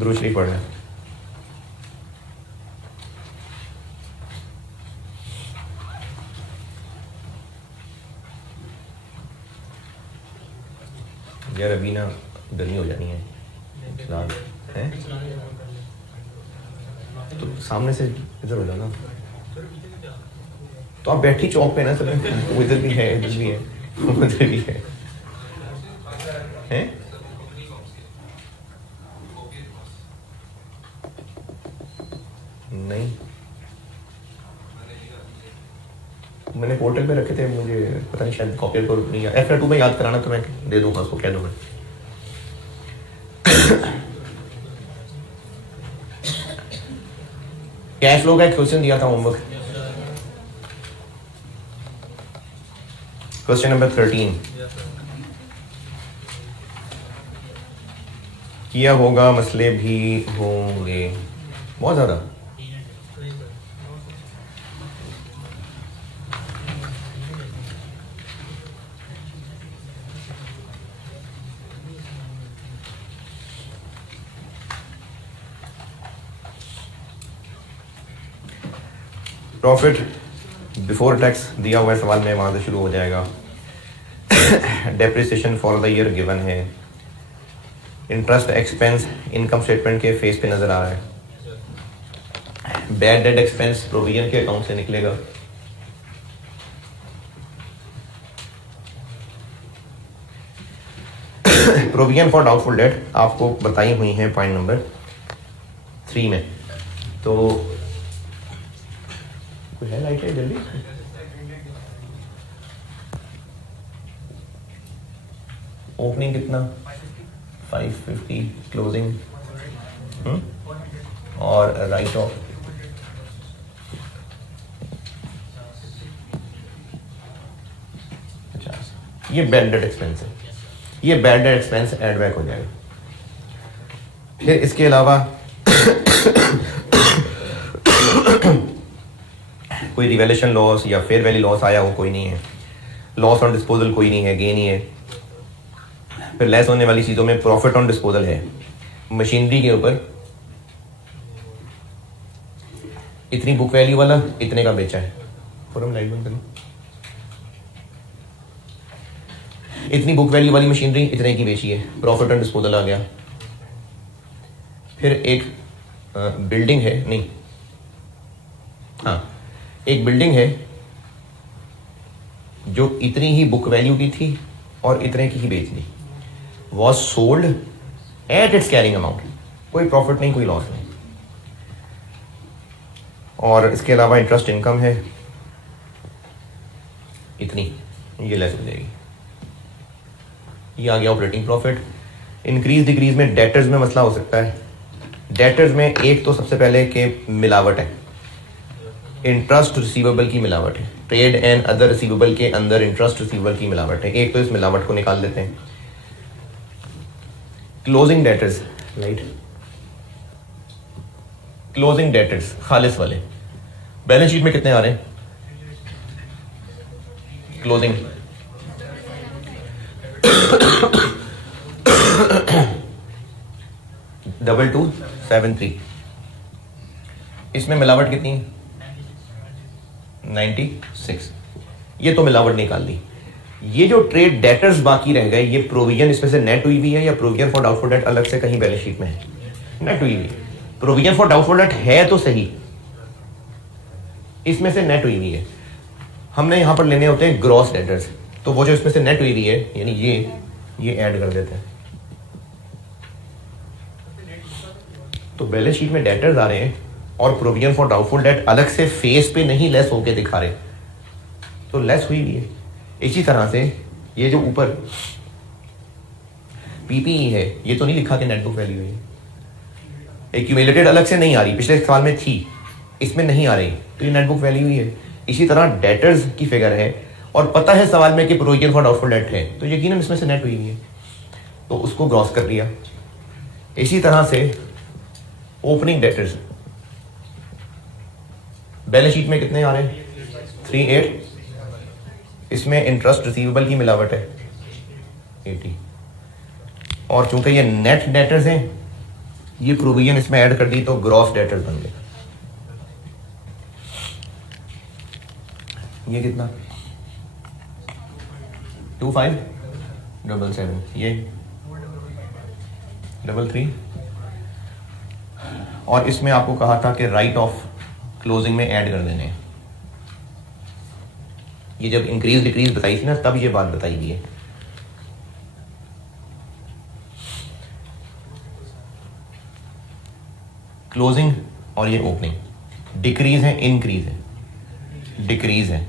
दुरूद शरीफ पढ़ लें। यार अभी ना गर्मी हो जानी है तो सामने से इधर हो जाना। तो आप बैठी चौक पे ना सब, वो इधर भी है, इधर भी है, उधर भी है, हैं? नहीं, मैंने पोर्टल पे रखे थे, मुझे पता नहीं शायद कॉपी को नहीं, F2 में याद कराना तो मैं दे दूंगा उसको, कह दूंगा। कैश फ्लो का एक क्वेश्चन दिया था होमवर्क, क्वेश्चन नंबर 13 किया होगा, मसले भी होंगे बहुत ज्यादा। प्रॉफिट बिफोर टैक्स दिया हुआ है सवाल में, वहाँ से शुरू हो जाएगा। Depreciation for the year given है। इंटरेस्ट एक्सपेंस इनकम स्टेटमेंट के फेस पे नज़र आ रहा है। बैड डेट एक्सपेंस प्रोविजन के अकाउंट से निकलेगा। प्रोविजन फॉर डाउटफुल डेट आपको बताई हुई है पॉइंट नंबर 3 में। तो कोई है लाइट है जल्दी? ओपनिंग कितना? 550, क्लोजिंग और राइट ऑफ 50। ये बैड डेट एक्सपेंस है, ये bad debt expense add back हो जाएगा। फिर इसके अलावा कोई रिवैल्यूएशन लॉस या फेयर वैल्यू लॉस आया हो कोई नहीं है। लॉस ऑन डिस्पोजल कोई नहीं है, गेन ही है। फिर लेस होने वाली चीज़ों में प्रॉफिट ऑन डिस्पोजल है। मशीनरी के ऊपर इतनी बुक वैल्यू वाला इतने का बेचा है, फॉर्म लाइट बंद करें। इतनी बुक वैल्यू वाली मशीनरी इतने की बेची है, प्रॉफिट ऑन डिस्पोजल आ गया। फिर एक बिल्डिंग है, नहीं हाँ, एक बिल्डिंग है जो इतनी ही बुक वैल्यू की थी और इतने की ही बेच दी। Was sold at its carrying amount, कोई प्रॉफिट नहीं, कोई लॉस नहीं। और इसके अलावा इंटरेस्ट इनकम है इतनी, ये लेस हो जाएगी। ये आ गया ऑपरेटिंग प्रॉफिट। इंक्रीज डिक्रीज में डेटर्स में मसला हो सकता है। डेटर्स में एक तो सबसे पहले के मिलावट है, इंटरेस्ट रिसीवेबल की मिलावट है। ट्रेड एंड अदर रिसीवेबल के अंदर इंटरेस्ट रिसीवेबल की मिलावट है। एक तो इस मिलावट को निकाल लेते हैं। Closing debtors, right, closing debtors खालिस वाले बैलेंस शीट में कितने आ रहे हैं? क्लोजिंग 2273। इसमें मिलावट कितनी है? 96। ये तो मिलावट निकाल दी। ये जो ट्रेड डेटर्स बाकी रह गए, ये प्रोविजन इसमें से नेट हुई हुई है या प्रोविजन फॉर डाउटफुल डेट अलग से कहीं बैलेंस शीट में है? नेट हुई हुई। प्रोविजन फॉर डाउटफुल डेट है तो सही, इसमें से नेट हुई हुई है। हमने यहां पर लेने होते हैं ग्रॉस डेटर्स, तो वो जो इसमें से नेट हुई हुई है यानी ये ऐड कर देते हैं। तो बैलेंस शीट में डेटर्स आ रहे हैं और प्रोविजन फॉर डाउटफुल डेट अलग से फेस पे नहीं लेस होके दिखा रहे, तो लेस हुई भी है। इसी तरह से ये जो ऊपर पीपीई है, ये तो नहीं लिखा कि नेट बुक वैल्यू है, एक्यूमुलेटेड अलग से नहीं आ रही, पिछले साल में थी, इसमें नहीं आ रही, तो ये नेट बुक वैल्यू ही है। इसी तरह डेटर्स की फिगर है और पता है सवाल में कि प्रोविजन फॉर डाउटफुल डेट है, तो यकीनन इसमें से नेट हुई है, तो उसको ग्रॉस कर लिया। इसी तरह से ओपनिंग डेटर्स बैलेंस शीट में कितने आ रहे हैं? 38। इसमें इंटरेस्ट रिसीवेबल की मिलावट है 80। और चूंकि ये नेट डेटर्स हैं ये प्रोविजन इसमें ऐड कर दी तो ग्रॉस डेटर्स बन गए। ये कितना 2577, ये 33। और इसमें आपको कहा था कि राइट ऑफ क्लोजिंग में ऐड कर देने। ये जब इंक्रीज डिक्रीज बताई थी ना तब ये बात बताई गई है। क्लोजिंग और ये ओपनिंग, डिक्रीज है इंक्रीज है, डिक्रीज है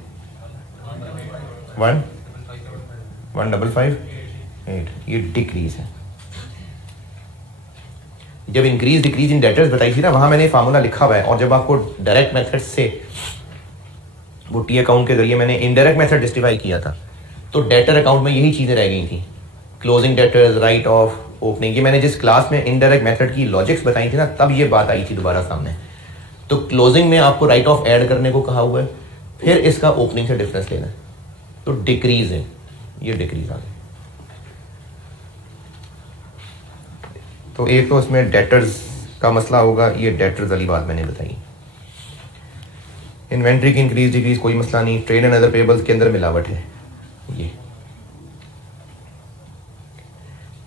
1,155,8, ये डिक्रीज है। जब इंक्रीज डिक्रीज इन डेटर्स बताई थी ना वहां मैंने फार्मूला लिखा हुआ है, और जब आपको डायरेक्ट मेथड से वो टी अकाउंट के जरिए मैंने इनडायरेक्ट मेथड जस्टिफाई किया था, तो डेटर अकाउंट में यही चीजें रह गई थी, closing debtors, right of, opening. ये मैंने जिस क्लास में इनडायरेक्ट मेथड की लॉजिक्स बताई थी ना तब ये बात आई थी दोबारा सामने। तो क्लोजिंग में आपको राइट ऑफ ऐड करने को कहा हुआ है, फिर इसका ओपनिंग से डिफरेंस लेना है, तो डिक्रीज है, ये डिक्रीज आ गई। तो एक तो इसमें डेटर्स का मसला होगा, ये डेटर्स वाली बात मैंने बताई। इन्वेंट्री की इंक्रीज डिक्रीज कोई मसला नहीं, ट्रेड एंड अदर पेबल्स के अंदर मिलावट है। ये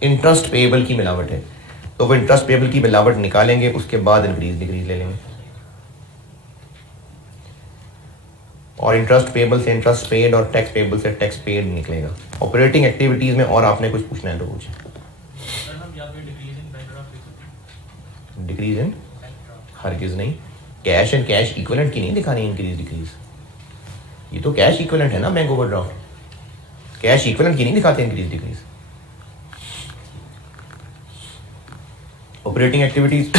इंटरेस्ट पेबल की मिलावट है, तो वो इंटरेस्ट पेबल की मिलावट निकालेंगे, उसके बाद इंक्रीज डिक्रीज ले लेंगे। और इंटरेस्ट पेबल से इंटरेस्ट पेड और टैक्स पेबल से टैक्स पेड निकलेगा। ऑपरेटिंग एक्टिविटीज में और आपने कुछ पूछना है तो पूछे। डिक्रीज इन हरगिज नहीं, कैश एंड कैश इक्विवेलेंट की नहीं दिखानी इंक्रीज डिक्रीज। ये तो कैश इक्विवेलेंट है ना बैंक ओवरड्राफ्ट, कैश इक्विवेलेंट की नहीं दिखाते increase decrease. Operating activities,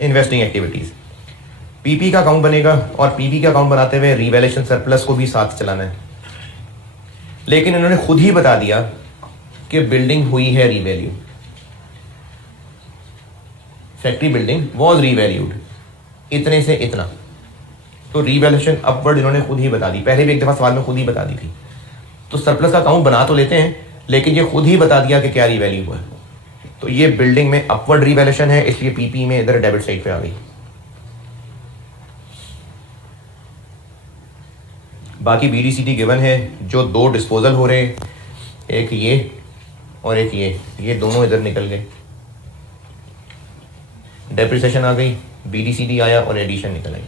investing activities, PP का अकाउंट बनेगा और पीपी का अकाउंट बनाते हुए रिवैल्यूएशन सरप्लस को भी साथ चलाना है। लेकिन इन्होंने खुद ही बता दिया कि बिल्डिंग हुई है revalue, factory building was revalued इतने से इतना, तो रिवैल्यूएशन अपवर्ड इन्होंने खुद ही बता दी, पहले भी एक दफा सवाल में खुद ही बता दी थी। तो सरप्लस का अकाउंट बना तो लेते हैं लेकिन ये खुद ही बता दिया कि क्या रीवैल्यू हुआ है, तो ये बिल्डिंग में अपवर्ड रिवैल्यूएशन है, इसलिए पीपी में इधर डेबिट साइड पे आ गई। बाकी बीडीसीटी गिवन है, जो दो डिस्पोजल हो रहे हैं, एक ये और एक ये दोनों इधर निकल गए, डेप्रिसिएशन आ गई, बीडीसीटी आया और एडिशन निकल आई।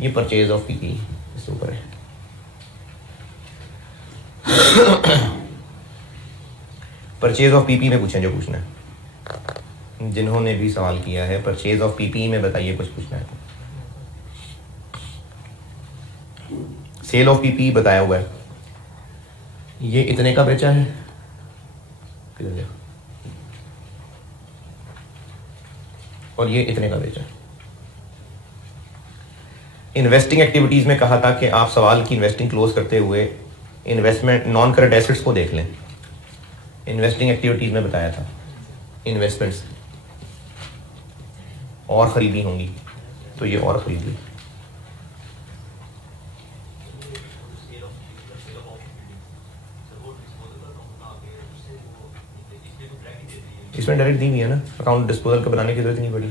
ये परचेज ऑफ पीपी इसके ऊपर है। परचेज ऑफ पीपी में पूछें जो पूछना है, जिन्होंने भी सवाल किया है परचेज ऑफ पीपी में बताइए कुछ पूछना है। सेल ऑफ पीपी बताया हुआ है, ये इतने का बेचा है, और ये इतने का बेचा है। इन्वेस्टिंग एक्टिविटीज में कहा था कि आप सवाल की इन्वेस्टिंग क्लोज करते हुए इन्वेस्टमेंट नॉन करंट एसेट्स को देख लें। इन्वेस्टिंग एक्टिविटीज में बताया था इन्वेस्टमेंट्स और खरीदी होंगी, तो ये और खरीदी। इसमें डायरेक्ट दी हुई है ना, अकाउंट डिस्पोजल का बनाने की जरूरत नहीं पड़ी,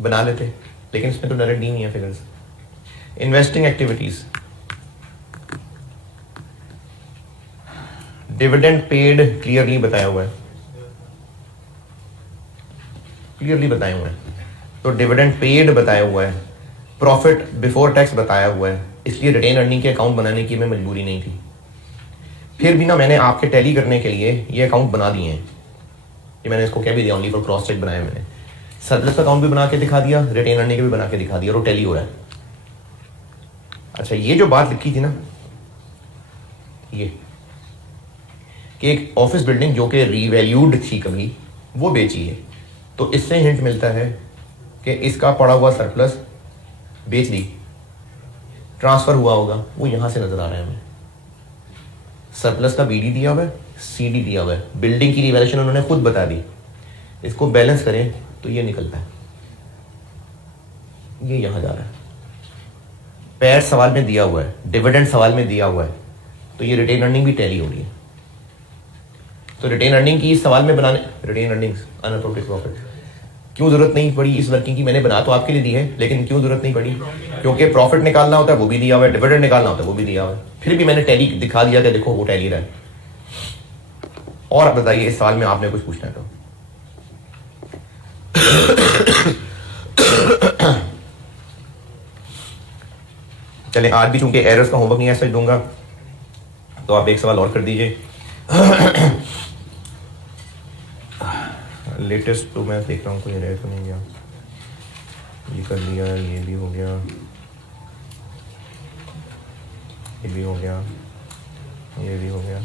बना लेते, लेकिन इसमें तो डायरेक्ट दी हुई है figures. Investing activities, dividend paid clearly बताया हुआ है, क्लियरली बताया हुआ है, तो डिविडेंड पेड बताया हुआ है, प्रॉफिट बिफोर टैक्स बताया हुआ है, इसलिए रिटेन अर्निंग के अकाउंट बनाने की हमें मजबूरी नहीं थी। फिर भी ना मैंने आपके टैली करने के लिए ये अकाउंट बना दिए हैं, ये मैंने इसको क्या भी दिया, ओनली फॉर क्रॉस चेक बनाया मैंने। सरप्लस अकाउंट भी बना के दिखा दिया, रिटेन अर्निंग के भी बना के दिखा दिया, और टैली हो रहा है। अच्छा, ये जो बात लिखी थी ना, ये कि एक ऑफिस बिल्डिंग जो कि रीवैल्यूड थी कभी, वो बेची है, तो इससे हिंट मिलता है कि इसका पड़ा हुआ सरप्लस बेच दी, ट्रांसफर हुआ होगा, वो यहां से नजर आ रहा है हमें। सरप्लस का बीडी दिया हुआ है, सीडी दिया हुआ है, बिल्डिंग की रिवैल्यूएशन उन्होंने खुद बता दी, इसको बैलेंस करें तो ये निकलता है, ये यहां जा रहा है। पैर सवाल में दिया हुआ है, डिविडेंड सवाल में दिया हुआ है, तो ये रिटेन अर्निंग भी टैली हो रही है। तो रिटेन अर्निंग की इस सवाल में बनाने, रिटेन अर्निंग्स अनअप्रोप्रिएट प्रॉफिट क्यों जरूरत नहीं पड़ी इस वर्किंग की? मैंने बना तो आपके लिए दी है, लेकिन क्यों जरूरत नहीं पड़ी? क्योंकि प्रॉफिट निकालना होता है वो भी दिया हुआ है, डिविडेंड निकालना होता है वो भी दिया हुआ है, फिर भी मैंने टैली दिखा दिया कि देखो वो टैली रहा है। और बताइए इस सवाल में आपने कुछ पूछना है तो चलें, आज भी चूंकि एरर्स का होमवर्क नहीं ऐसा दूंगा तो आप एक सवाल और कर दीजिए। लेटेस्ट तो मैं देख रहा हूँ कोई रह तो नहीं गया, ये कर लिया, ये भी हो गया, ये भी हो गया, ये भी हो गया,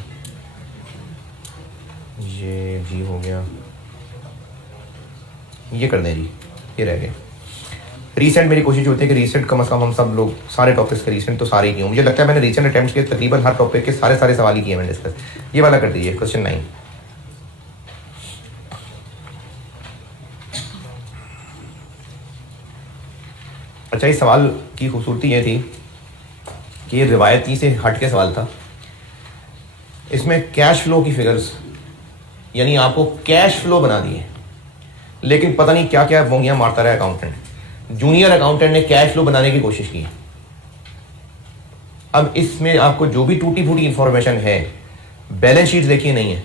ये भी हो गया, ये कर दें जी, ये रह गए। रीसेंट मेरी कोशिश होती है कि रीसेंट कम से कम हम सब लोग सारे टॉपिक्स के रीसेंट तो सारे ही किए। मुझे लगता है मैंने रीसेंट अटेम्प्ट्स के तकरीबन हर टॉपिक के सारे सवाल ही किए मैंने डिस्कस। ये वाला कर दीजिए, क्वेश्चन 9। अच्छा, इस सवाल की खूबसूरती ये थी कि ये रिवायती से हट के सवाल था। इसमें कैश फ्लो की फिगर्स, यानी आपको कैश फ्लो बना दिए, लेकिन पता नहीं क्या क्या वोंगियां मारता रहा अकाउंटेंट। जूनियर अकाउंटेंट ने कैश फ्लो बनाने की कोशिश की। अब इसमें आपको जो भी टूटी फूटी इंफॉर्मेशन है, बैलेंस शीट देखिए नहीं है,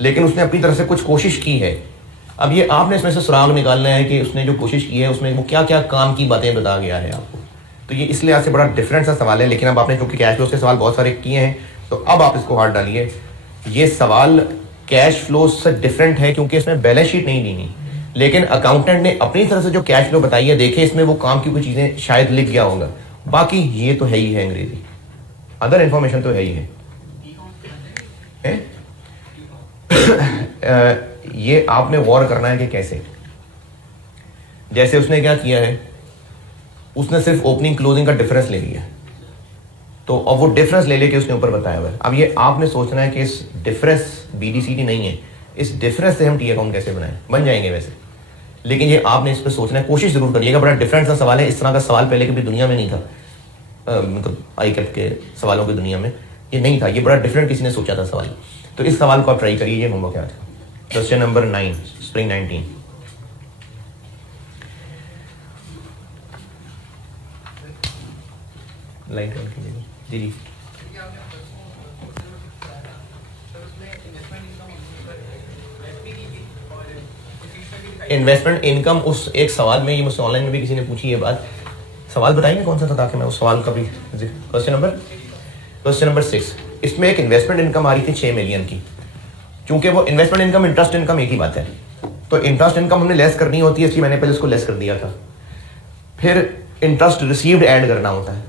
लेकिन उसने अपनी तरफ से कुछ कोशिश की है। अब ये आपने इसमें से सुराग निकालना है कि उसने जो कोशिश की है उसमें वो क्या क्या काम की बातें बता गया है आपको। तो ये इसलिए आपसे बड़ा डिफरेंट सा सवाल है, लेकिन अब आपने चूंकि कैश फ्लो के सवाल बहुत सारे किए हैं तो अब आप इसको हाथ डालिए। ये सवाल कैश फ्लो से डिफरेंट है क्योंकि इसमें बैलेंस शीट नहीं दी, लेकिन अकाउंटेंट ने अपनी तरफ से जो कैश फ्लो बताई है, देखे इसमें वो काम की कुछ चीजें शायद लिख गया होगा, बाकी ये तो है ही है अंग्रेजी, अदर इंफॉर्मेशन तो है ही है। ये आपने गौर करना है कि कैसे। जैसे उसने क्या किया है, उसने सिर्फ ओपनिंग क्लोजिंग का डिफरेंस ले लिया, तो अब वो डिफरेंस ले लेके उसने ऊपर बताया हुआ है। अब ये आपने सोचना है कि इस डिफरेंस BDCT नहीं है, इस डिफरेंस से हम टी अकाउंट कैसे बनाएं। बन जाएंगे वैसे, लेकिन ये आपने इस पर सोचना है, कोशिश जरूर करिएगा। बड़ा डिफरेंट सा सवाल है, इस तरह का सवाल पहले कभी दुनिया में नहीं था, मतलब ICAP के सवालों की दुनिया में ये नहीं था। ये बड़ा डिफरेंट किसी ने सोचा था सवाल। तो इस सवाल को आप ट्राई करिए। ये होमवर्क है question number 9, spring 19। Line turn कीजिएगा जी जी। इन्वेस्टमेंट इनकम उस एक सवाल में, ये मुझसे ऑनलाइन में भी किसी ने पूछी ये बात, सवाल बताएंगे कौन सा था ताकि मैं उस सवाल का भी। क्वेश्चन नंबर 6, इसमें एक इन्वेस्टमेंट इनकम आ रही थी 6 मिलियन की। चूंकि वो इन्वेस्टमेंट इनकम इंटरेस्ट इनकम एक ही बात है, तो इंटरेस्ट इनकम हमने लेस करनी होती है, इसलिए मैंने पहले उसको लेस कर दिया था। फिर इंटरेस्ट रिसीव्ड ऐड करना होता है।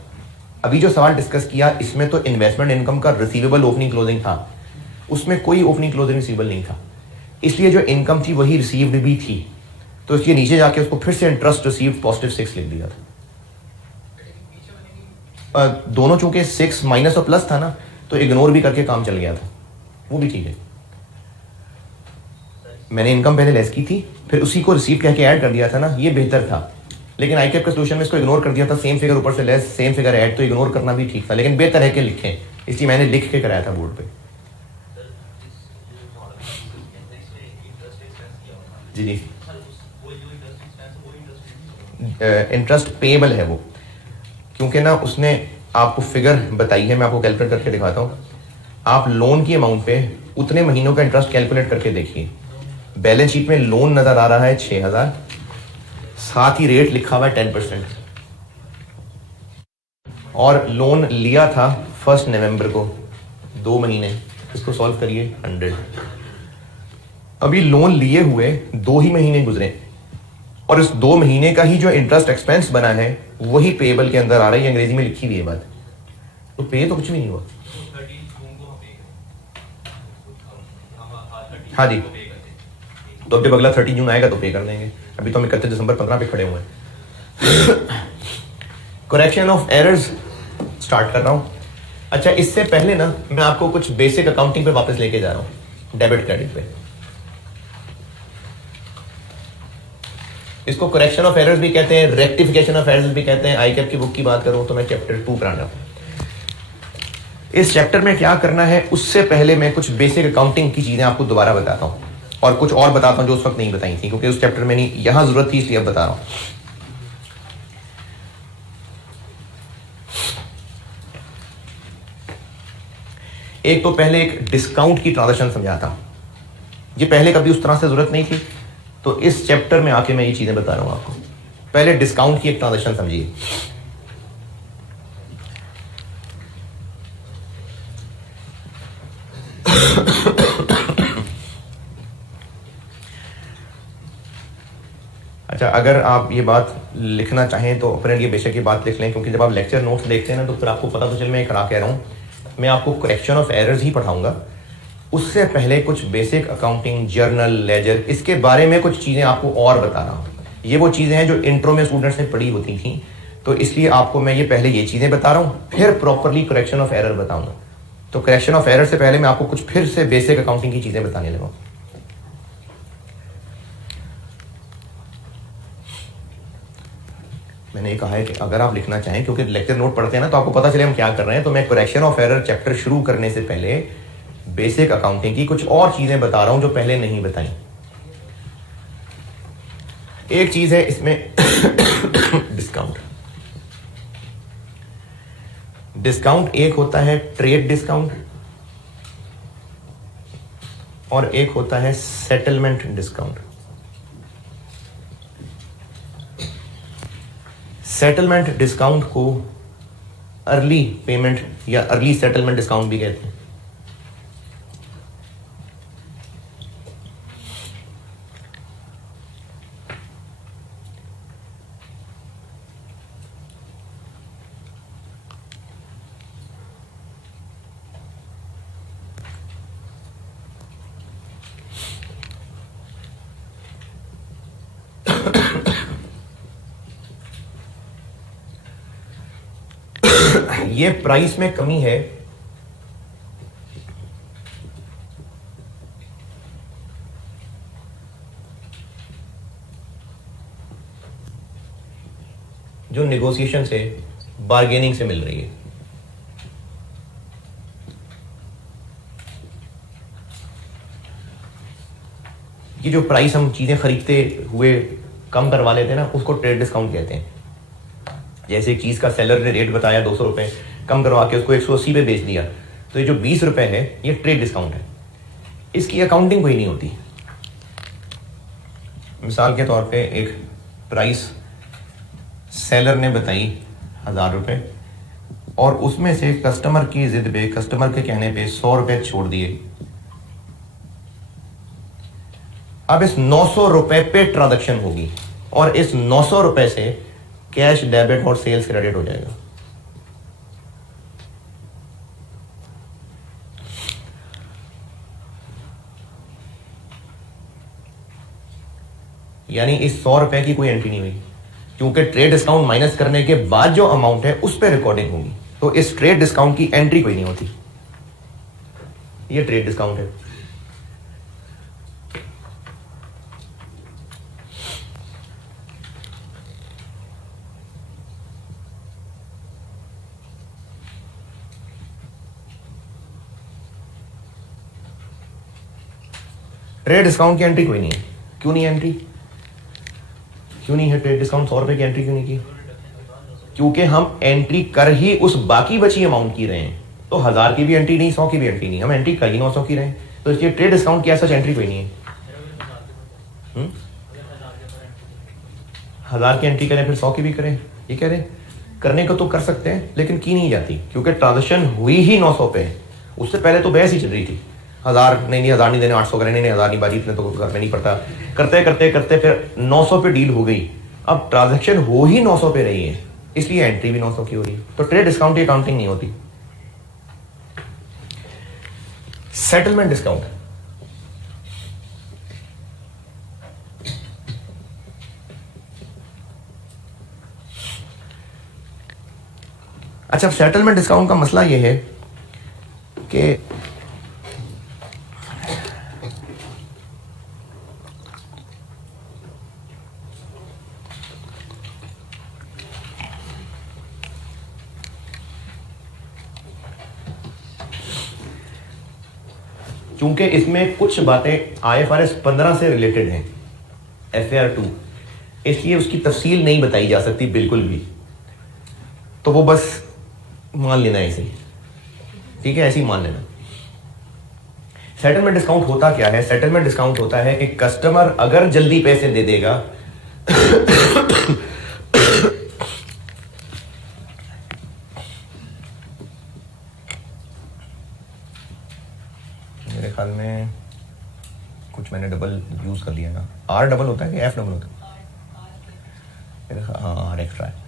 अभी जो सवाल डिस्कस किया इसमें तो इन्वेस्टमेंट इनकम का रिसीवेबल ओपनिंग क्लोजिंग था, उसमें कोई ओपनिंग क्लोजिंग रिसीवेबल नहीं था, इसलिए जो इनकम थी वही रिसीव्ड भी थी। तो इसलिए नीचे जाके उसको फिर से इंटरेस्ट रिसीव्ड +6 लिख दिया था। दोनों चूंकि 6 माइनस और प्लस था ना, तो इग्नोर भी करके काम चल गया था, वो भी ठीक है। मैंने इनकम पहले लेस की थी, फिर उसी को रिसीव कह के ऐड कर दिया था ना, ये बेहतर था। लेकिन ICAP के सोल्यूशन में इसको इग्नोर कर दिया था, सेम फिगर ऊपर से लेस, सेम फिगर ऐड, तो इग्नोर करना भी ठीक था, लेकिन बेहतर है कि लिखें, इसलिए मैंने लिख के कराया था बोर्ड पे। जी जी, इंटरेस्ट पेएबल है वो, क्योंकि ना उसने आपको फिगर बताई है, मैं आपको कैलकुलेट करके दिखाता हूँ। आप लोन की अमाउंट पे उतने महीनों का इंटरेस्ट कैलकुलेट करके देखिए। बैलेंस शीट में लोन नजर आ रहा है 6000, साथ ही रेट लिखा हुआ है 10%, और लोन लिया था 1 नवंबर को, 2 महीने, इसको सॉल्व करिए 100। अभी लोन लिए हुए 2 ही महीने गुजरे, और इस 2 महीने का ही जो इंटरेस्ट एक्सपेंस बना है वही पेएबल के अंदर आ रही है, अंग्रेजी में लिखी हुई है बात, तो पे तो कुछ भी नहीं हुआ। हाँ जी, तो अब जब अगला 30 जून आएगा तो पे कर देंगे, अभी तो हम 31 दिसंबर 15 पे खड़े हुए हैं। करेक्शन ऑफ एरर्स स्टार्ट कर रहा हूं। अच्छा, इससे पहले ना मैं आपको कुछ बेसिक अकाउंटिंग पे वापस लेके जा रहा हूं, डेबिट क्रेडिट पे। इसको करेक्शन ऑफ एरर्स भी कहते हैं, रेक्टिफिकेशन ऑफ एरर्स भी कहते हैं। ICAP की बुक की बात करूं तो मैं चैप्टर 2 पढ़ा रहा हूं। इस चैप्टर में क्या करना है उससे पहले मैं कुछ बेसिक अकाउंटिंग की चीजें आपको दोबारा बताता हूं और कुछ और बताता हूं जो उस वक्त नहीं बताई थी, क्योंकि उस चैप्टर में नहीं यहां जरूरत थी, इसलिए अब बता रहा हूं। एक तो पहले एक डिस्काउंट की ट्रांजैक्शन समझाता हूं, ये पहले कभी उस तरह से जरूरत नहीं थी, तो इस चैप्टर में आके मैं ये चीजें बता रहा हूं आपको। पहले डिस्काउंट की एक ट्रांजैक्शन समझिए। अच्छा, अगर आप ये बात लिखना चाहें तो अपने लिए बेशक ये बात लिख लें, क्योंकि जब आप लेक्चर नोट्स देखते हैं ना तो फिर आपको पता तो चल मैं करा कह रहा हूँ, मैं आपको करेक्शन ऑफ एरर्स ही पढ़ाऊंगा। उससे पहले कुछ बेसिक अकाउंटिंग, जर्नल, लेजर, इसके बारे में कुछ चीज़ें आपको और बता रहा हूँ। ये वो चीज़ें हैं जो इंट्रो में स्टूडेंट्स ने पढ़ी होती थी, तो इसलिए आपको मैं ये पहले ये चीज़ें बता रहा हूँ, फिर प्रॉपरली करेक्शन ऑफ एरर बताऊंगा। तो करेक्शन ऑफ एरर से पहले मैं आपको कुछ फिर से बेसिक अकाउंटिंग की चीज़ें बताने लगा। मैंने ये कहा है कि अगर आप लिखना चाहें, क्योंकि लेक्चर नोट पढ़ते हैं ना तो आपको पता चले हम क्या कर रहे हैं, तो मैं करेक्शन ऑफ एरर चैप्टर शुरू करने से पहले बेसिक अकाउंटिंग की कुछ और चीजें बता रहा हूं जो पहले नहीं बताई। एक चीज है इसमें डिस्काउंट। डिस्काउंट एक होता है ट्रेड डिस्काउंट और एक होता है सेटलमेंट डिस्काउंट। सेटलमेंट डिस्काउंट को अर्ली पेमेंट या अर्ली सेटलमेंट डिस्काउंट भी कहते हैं। ये प्राइस में कमी है जो नेगोशिएशन से, बार्गेनिंग से मिल रही है। ये जो प्राइस हम चीजें खरीदते हुए कम करवा लेते हैं ना, उसको ट्रेड डिस्काउंट कहते हैं। जैसे एक चीज का सेलर ने रेट बताया 200 रुपए, कम करवा के उसको 180 पे बेच दिया, तो ये जो 20 रुपए है ये ट्रेड डिस्काउंट है। इसकी अकाउंटिंग कोई नहीं होती। मिसाल के तौर पे एक प्राइस सेलर ने बताई 1000 रुपए और उसमें से कस्टमर की जिद पे, कस्टमर के कहने पे 100 रुपए छोड़ दिए। अब इस 900 रुपए पे ट्रांजैक्शन होगी और इस 900 रुपए से कैश डेबिट और सेल्स क्रेडिट हो जाएगा। यानी इस 100 रुपए की कोई एंट्री नहीं हुई, क्योंकि ट्रेड डिस्काउंट माइनस करने के बाद जो अमाउंट है उस पर रिकॉर्डिंग होगी, तो इस ट्रेड डिस्काउंट की एंट्री कोई नहीं होती। ये ट्रेड डिस्काउंट है। ट्रेड डिस्काउंट की एंट्री कोई नहीं है। क्यों नहीं एंट्री, क्यों नहीं है ट्रेड डिस्काउंट? 100 रुपए की एंट्री क्यों नहीं की? क्योंकि हम एंट्री कर ही उस बाकी बची अमाउंट की रहे हैं। तो 1000 की भी एंट्री नहीं, 100 की भी एंट्री नहीं, हम एंट्री कर ही 900 की रहे हैं, तो इसलिए ट्रेड डिस्काउंट की ऐसा एंट्री कोई नहीं है। 1000 की एंट्री करें फिर 100 की भी करें, ये कह रहे करने को तो कर सकते हैं लेकिन की नहीं जाती, क्योंकि ट्रांजेक्शन हुई ही 900 पे है। उससे पहले तो बहस ही चल रही थी, 1000 नहीं 1000 नहीं देने, 800 करें, नहीं 1000 नहीं बाजी, इतने तो घर में नहीं पड़ता। करते करते करते फिर 900 पे डील हो गई। अब ट्रांजैक्शन हो ही 900 पे रही है, इसलिए एंट्री भी 900 की हो रही है। तो ट्रेड डिस्काउंट की अकाउंटिंग नहीं होती। सेटलमेंट डिस्काउंट, अच्छा सेटलमेंट डिस्काउंट का मसला यह है कि चूंकि इसमें कुछ बातें IFRS 15 से रिलेटेड हैं, FAR 2, इसलिए उसकी तफसील नहीं बताई जा सकती बिल्कुल भी, तो वो बस मान लेना ऐसे ही, ठीक है, ऐसे ही मान लेना। सेटलमेंट डिस्काउंट होता क्या है? सेटलमेंट डिस्काउंट होता है कि कस्टमर अगर जल्दी पैसे दे देगा मेरे ख्याल में कुछ मैंने डबल यूज कर दिया ना। R डबल होता है कि F डबल होता है? हाँ, R एक्स्ट्रा है।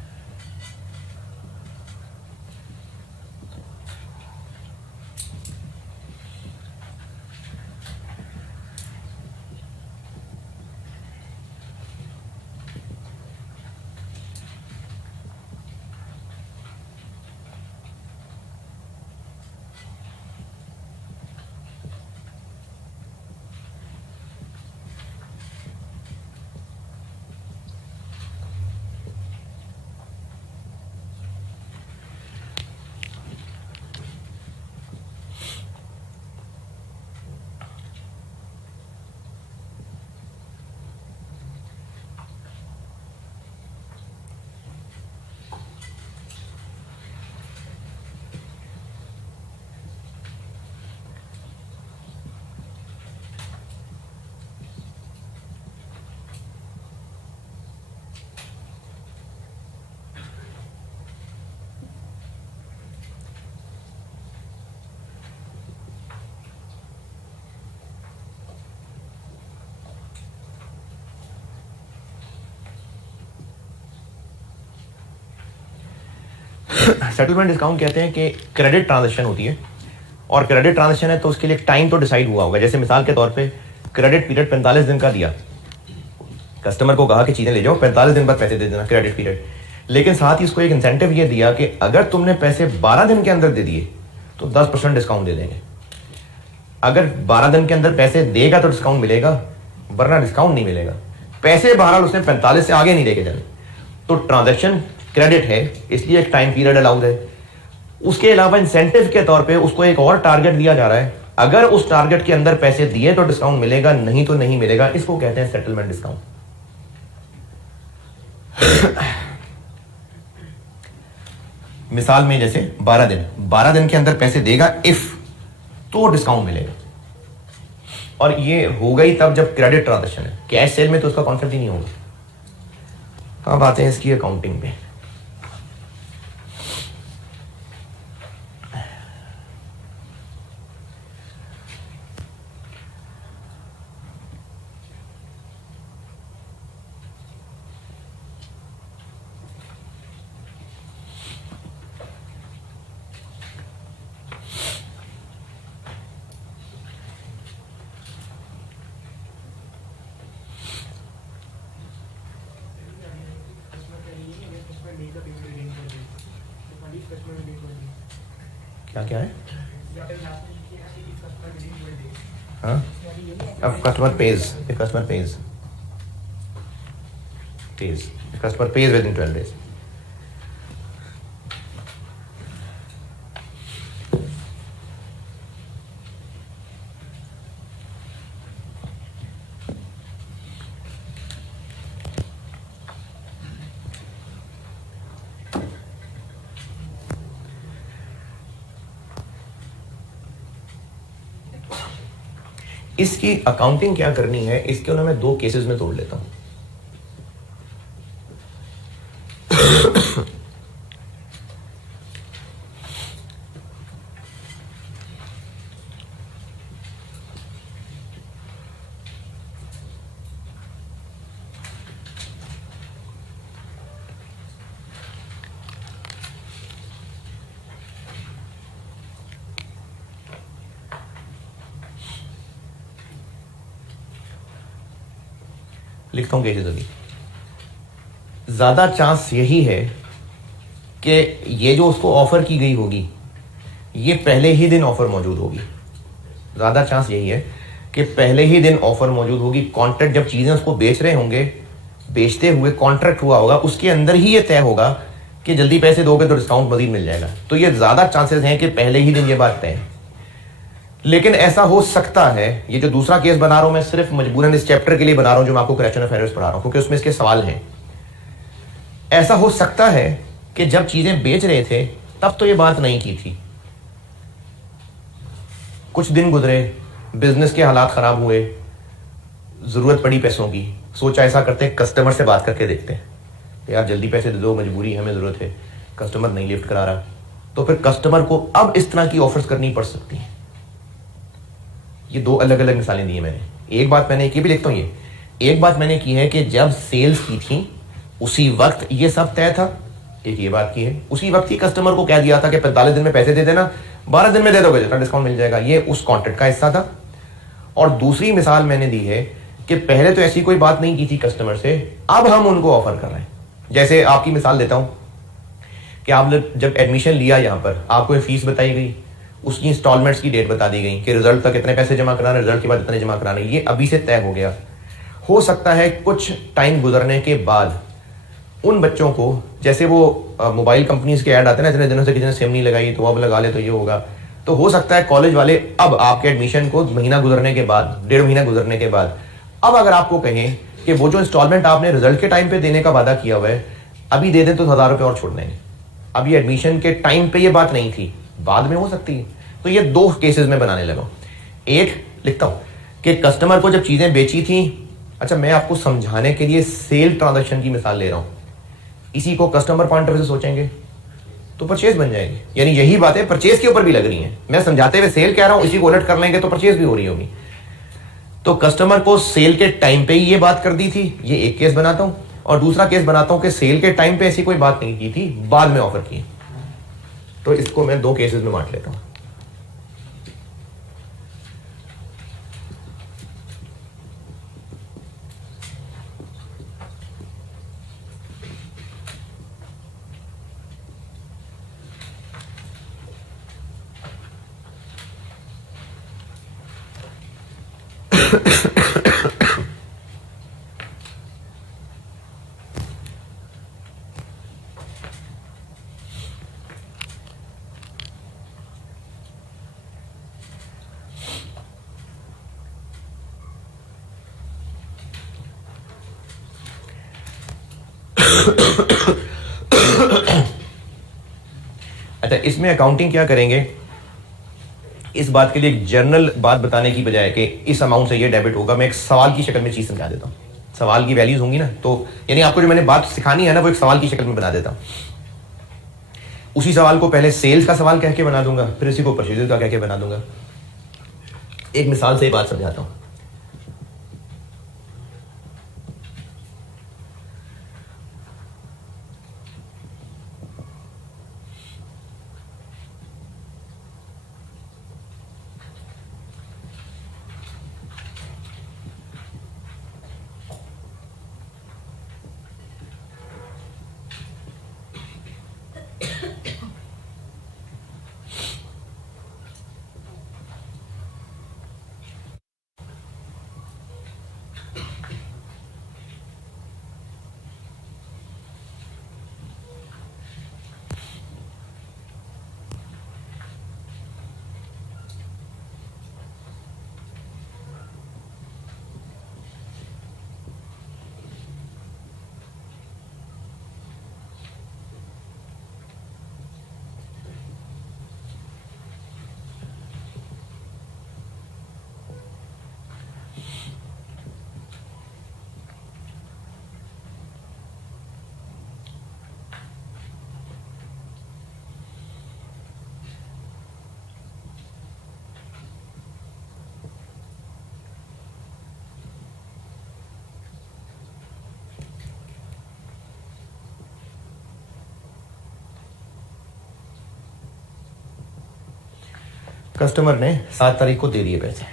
सेटलमेंट डिस्काउंट कहते हैं कि क्रेडिट ट्रांजैक्शन होती है, और क्रेडिट ट्रांजैक्शन है तो उसके लिए टाइम तो डिसाइड हुआ होगा। जैसे मिसाल के तौर पे क्रेडिट पीरियड 45 दिन का दिया, कस्टमर को कहा कि चीजें ले जाओ, 45 दिन बाद पैसे दे देना, क्रेडिट पीरियड। लेकिन साथ ही उसको एक इंसेंटिव ये दिया कि अगर तुमने पैसे 12 दिन के अंदर दे दिए तो 10% डिस्काउंट दे देंगे। अगर 12 दिन के अंदर पैसे देगा तो डिस्काउंट मिलेगा, वरना डिस्काउंट नहीं मिलेगा। पैसे बहरहाल उसने 45 से आगे नहीं लेके जाने। तो ट्रांजैक्शन क्रेडिट है, इसलिए एक टाइम पीरियड अलाउड है। उसके अलावा इंसेंटिव के तौर पे उसको एक और टारगेट दिया जा रहा है, अगर उस टारगेट के अंदर पैसे दिए तो डिस्काउंट मिलेगा, नहीं तो नहीं मिलेगा। इसको कहते हैं सेटलमेंट डिस्काउंट। मिसाल में जैसे 12 दिन के अंदर पैसे देगा इफ, तो डिस्काउंट मिलेगा। और ये होगा ही तब जब क्रेडिट ट्रांजैक्शन है। कैश सेल में तो उसका कॉन्सेप्ट ही नहीं होगा। अब आते हैं इसकी अकाउंटिंग पे। क्या है? हाँ, अब customer page with in 12 days। इसकी अकाउंटिंग क्या करनी है, इसके लिए मैं 2 केसेस में तोड़ लेता हूं। लिखता हूं केसेस अभी। ज्यादा चांस यही है कि ये जो उसको ऑफर की गई होगी ये पहले ही दिन ऑफर मौजूद होगी। ज्यादा चांस यही है कि पहले ही दिन ऑफर मौजूद होगी। कॉन्ट्रैक्ट जब चीजें उसको बेच रहे होंगे, बेचते हुए कॉन्ट्रैक्ट हुआ होगा, उसके अंदर ही ये तय होगा कि जल्दी पैसे दोगे तो डिस्काउंट मजीद मिल जाएगा। तो ये ज्यादा चांसेस हैं कि पहले ही दिन ये बात तय है। लेकिन ऐसा हो सकता है, ये जो दूसरा केस बना रहा हूं मैं सिर्फ मजबूरन इस चैप्टर के लिए बना रहा हूं जो मैं आपको करेक्शन ऑफ एरर्स पढ़ा रहा हूं, क्योंकि उसमें इसके सवाल हैं। ऐसा हो सकता है कि जब चीजें बेच रहे थे तब तो ये बात नहीं की थी, कुछ दिन गुजरे, बिजनेस के हालात खराब हुए, जरूरत पड़ी पैसों की, सोचा ऐसा करते हैं कस्टमर से बात करके देखते हैं, यार जल्दी पैसे दे दो, मजबूरी है, हमें जरूरत है। कस्टमर नहीं लिफ्ट करा रहा, तो फिर कस्टमर को अब इस तरह की ऑफर्स करनी पड़ सकती है। ये दो अलग अलग मिसालें दी है मैंने। एक बात मैंने की भी लिखता हूं, ये एक बात मैंने की है कि जब सेल्स की थी उसी वक्त ये सब तय था, एक ये बात की है। उसी वक्त ही कस्टमर को कह दिया था कि 45 दिन में पैसे दे देना, 12 दिन में दे दोगे जितना डिस्काउंट मिल जाएगा, ये उस कॉन्ट्रैक्ट का हिस्सा था। और दूसरी मिसाल मैंने दी है कि पहले तो ऐसी कोई बात नहीं की थी कस्टमर से, अब हम उनको ऑफर कर रहे हैं। जैसे आपकी मिसाल देता हूं कि आपने जब एडमिशन लिया, यहां पर आपको फीस बताई गई, उसकी इंस्टॉलमेंट्स की डेट बता दी गई कि रिजल्ट तक इतने पैसे जमा कराने, रिजल्ट के बाद इतने जमा कराने, ये अभी से तय हो गया। हो सकता है कुछ टाइम गुजरने के बाद उन बच्चों को, जैसे वो मोबाइल कंपनीज के ऐड आते हैं ना, इतने दिनों से किसी ने सिम नहीं लगाई तो अब लगा ले तो ये होगा, तो हो सकता है कॉलेज वाले अब आपके एडमिशन को महीना गुजरने के बाद, 1.5 महीना गुजरने के बाद, अब अगर आपको कहें कि वो जो इंस्टॉलमेंट आपने रिजल्ट के टाइम पे देने का वादा किया हुआ है अभी दे दें तो 1000 रुपये और छोड़ देंगे। अब ये एडमिशन के टाइम पे ये बात नहीं थी, बाद में हो सकती है। तो ये दो केसेस में बनाने लगा। एक लिखता हूं कि कस्टमर को जब चीजें बेची थी, अच्छा मैं आपको समझाने के लिए सेल ट्रांजैक्शन की मिसाल ले रहा हूं, इसी को कस्टमर पॉइंट ऑफ व्यू से सोचेंगे तो परचेज बन जाएगी। यानी यही बातें परचेज के ऊपर भी लग रही हैं, मैं समझाते हुए सेल कह रहा हूं, इसी को उलट कर लेंगे तो परचेज भी हो रही होगी। तो कस्टमर को सेल के टाइम पे ही ये बात कर दी थी, ये एक केस बनाता हूं। और दूसरा केस बनाता हूं कि सेल के टाइम पे ऐसी कोई बात नहीं की थी, बाद में ऑफर की। तो इसको मैं दो केसेस में बांट लेता हूं। अच्छा, इसमें अकाउंटिंग क्या करेंगे, इस बात के लिए एक जनरल बात बताने की बजाय कि इस अमाउंट से ये डेबिट होगा, मैं एक सवाल की शक्ल में चीज समझा देता हूं। सवाल की वैल्यूज होंगी ना, तो यानी आपको जो मैंने बात सिखानी है ना, वो एक सवाल की शक्ल में बना देता हूं। उसी सवाल को पहले सेल्स का सवाल कह के बना दूंगा, फिर इसी को परचेज का कह के बना दूंगा। एक मिसाल से ही बात समझाता हूं। कस्टमर ने 7 तारीख को दे दिए पैसे,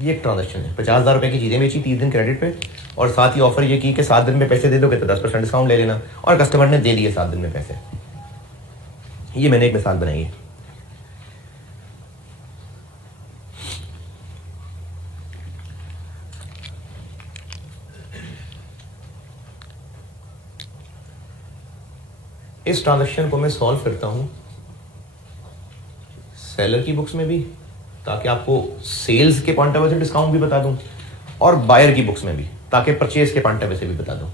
ये एक ट्रांजेक्शन है। 50,000 रुपए की चीजें बेची 30 दिन क्रेडिट पे, और साथ ही ऑफर ये की कि 7 दिन में पैसे दे दोगे तो 10% डिस्काउंट ले लेना, और कस्टमर ने दे दिए 7 दिन में पैसे। ये मैंने एक मिसाल बनाई है। इस ट्रांजेक्शन को मैं सॉल्व करता हूं सेलर की बुक्स में भी ताकि आपको सेल्स के पॉइंट ऑफ व्यू से डिस्काउंट भी बता दूं और बायर की बुक्स में भी, ताकि परचेज के पॉइंट ऑफ व्यू से भी बता दूं।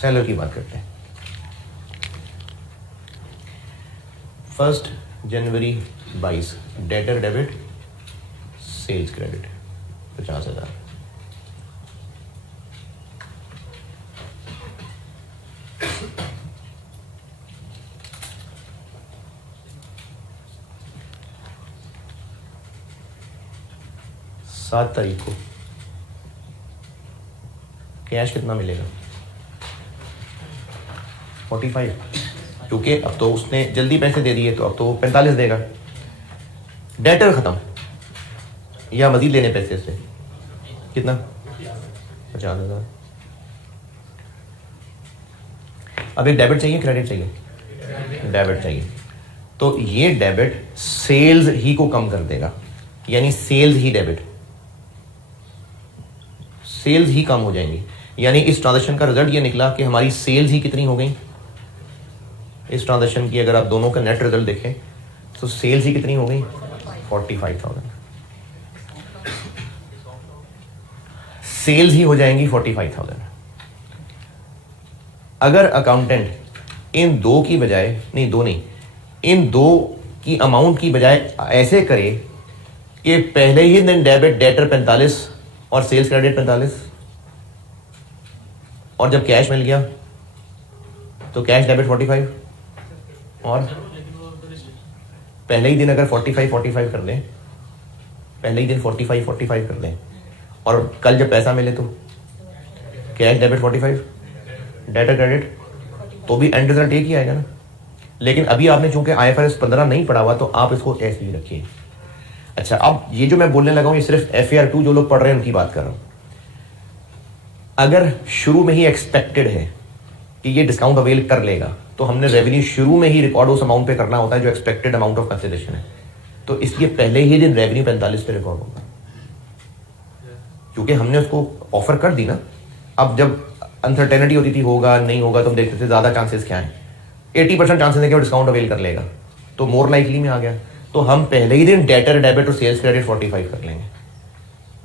सेलर की बात करते हैं। 1 जनवरी 22 डेटर डेबिट सेल्स क्रेडिट 50,000। सात तारीख को कैश कितना मिलेगा? 45, क्योंकि अब तो उसने जल्दी पैसे दे दिए तो अब तो 45 देगा। डेटर खत्म या मजीद लेने पैसे से कितना? 50,000। अब एक डेबिट चाहिए क्रेडिट चाहिए? डेबिट चाहिए। तो ये डेबिट सेल्स ही को कम कर देगा, यानी सेल्स ही डेबिट, सेल्स ही कम हो जाएंगी। यानी इस ट्रांजैक्शन का रिजल्ट ये निकला कि हमारी सेल्स ही कितनी हो गई इस ट्रांजैक्शन की। अगर आप दोनों का नेट रिजल्ट देखें तो सेल्स ही कितनी हो गई? 45,000। सेल्स ही हो जाएंगी 45,000। अगर अकाउंटेंट इन दो की बजाय, नहीं दो नहीं, इन दो की अमाउंट की बजाय ऐसे करे कि पहले ही दिन डेबिट डेटर 45 और सेल्स क्रेडिट 45, और जब कैश मिल गया तो कैश डेबिट 45, और पहले ही दिन अगर 45 कर दें, पहले ही दिन 45 कर दें, और कल जब पैसा मिले तो कैश डेबिट 45 डेटर क्रेडिट, तो भी एंड रिजल्ट एक ही आएगा ना। लेकिन अभी आपने चूंकि IFRS 15 नहीं पढ़ा हुआ तो आप इसको ऐसे ही रखिए। अच्छा, अब ये जो मैं बोलने लगा हूं ये सिर्फ FAR 2 जो लोग पढ़ रहे हैं उनकी बात कर रहा हूं। अगर शुरू में ही एक्सपेक्टेड है कि ये डिस्काउंट अवेल कर लेगा तो हमने रेवेन्यू शुरू में ही रिकॉर्ड उस अमाउंट पे करना होता है जो एक्सपेक्टेड अमाउंट ऑफ कंसिडरेशन है। तो इसलिए पहले ही दिन रेवेन्यू 45 पे रिकॉर्ड होगा, क्योंकि हमने उसको ऑफर कर दी ना। अब जब अनसर्टेनिटी होती थी होगा नहीं होगा तो हम देखते थे ज्यादा चांसेस क्या है, 80% चांसेस है कि वो डिस्काउंट अवेल कर लेगा, तो मोर लाइकली में आ गया। तो हम पहले ही दिन डेटर डेबिट और सेल्स क्रेडिट 45 कर लेंगे,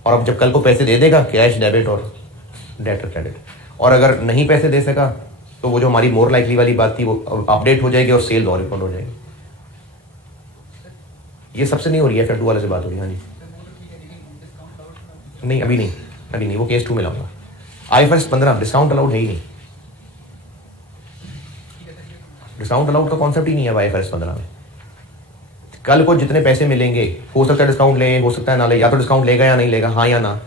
और अब जब कल को पैसे दे देगा कैश डेबिट और डेटर क्रेडिट। और अगर नहीं पैसे दे सका तो वो जो हमारी मोर लाइकली वाली बात थी वो अपडेट हो जाएगी और सेल्स और रिकॉर्ड हो जाएगी। ये सबसे नहीं हो रही है, FAR 2 वाले से बात हो रही है। हाँ जी, नहीं अभी नहीं, अभी नहीं, वो केस 2 में लाऊंगा। IFRS 15 डिस्काउंट अलाउड है ही नहीं, डिस्काउंट अलाउड का कॉन्सेप्ट ही नहीं है IFRS 15 में। कल को जितने पैसे मिलेंगे, हो सकता है डिस्काउंट ले, हो सकता है ना ले, या तो डिस्काउंट लेगा या नहीं लेगा, हाँ या ना।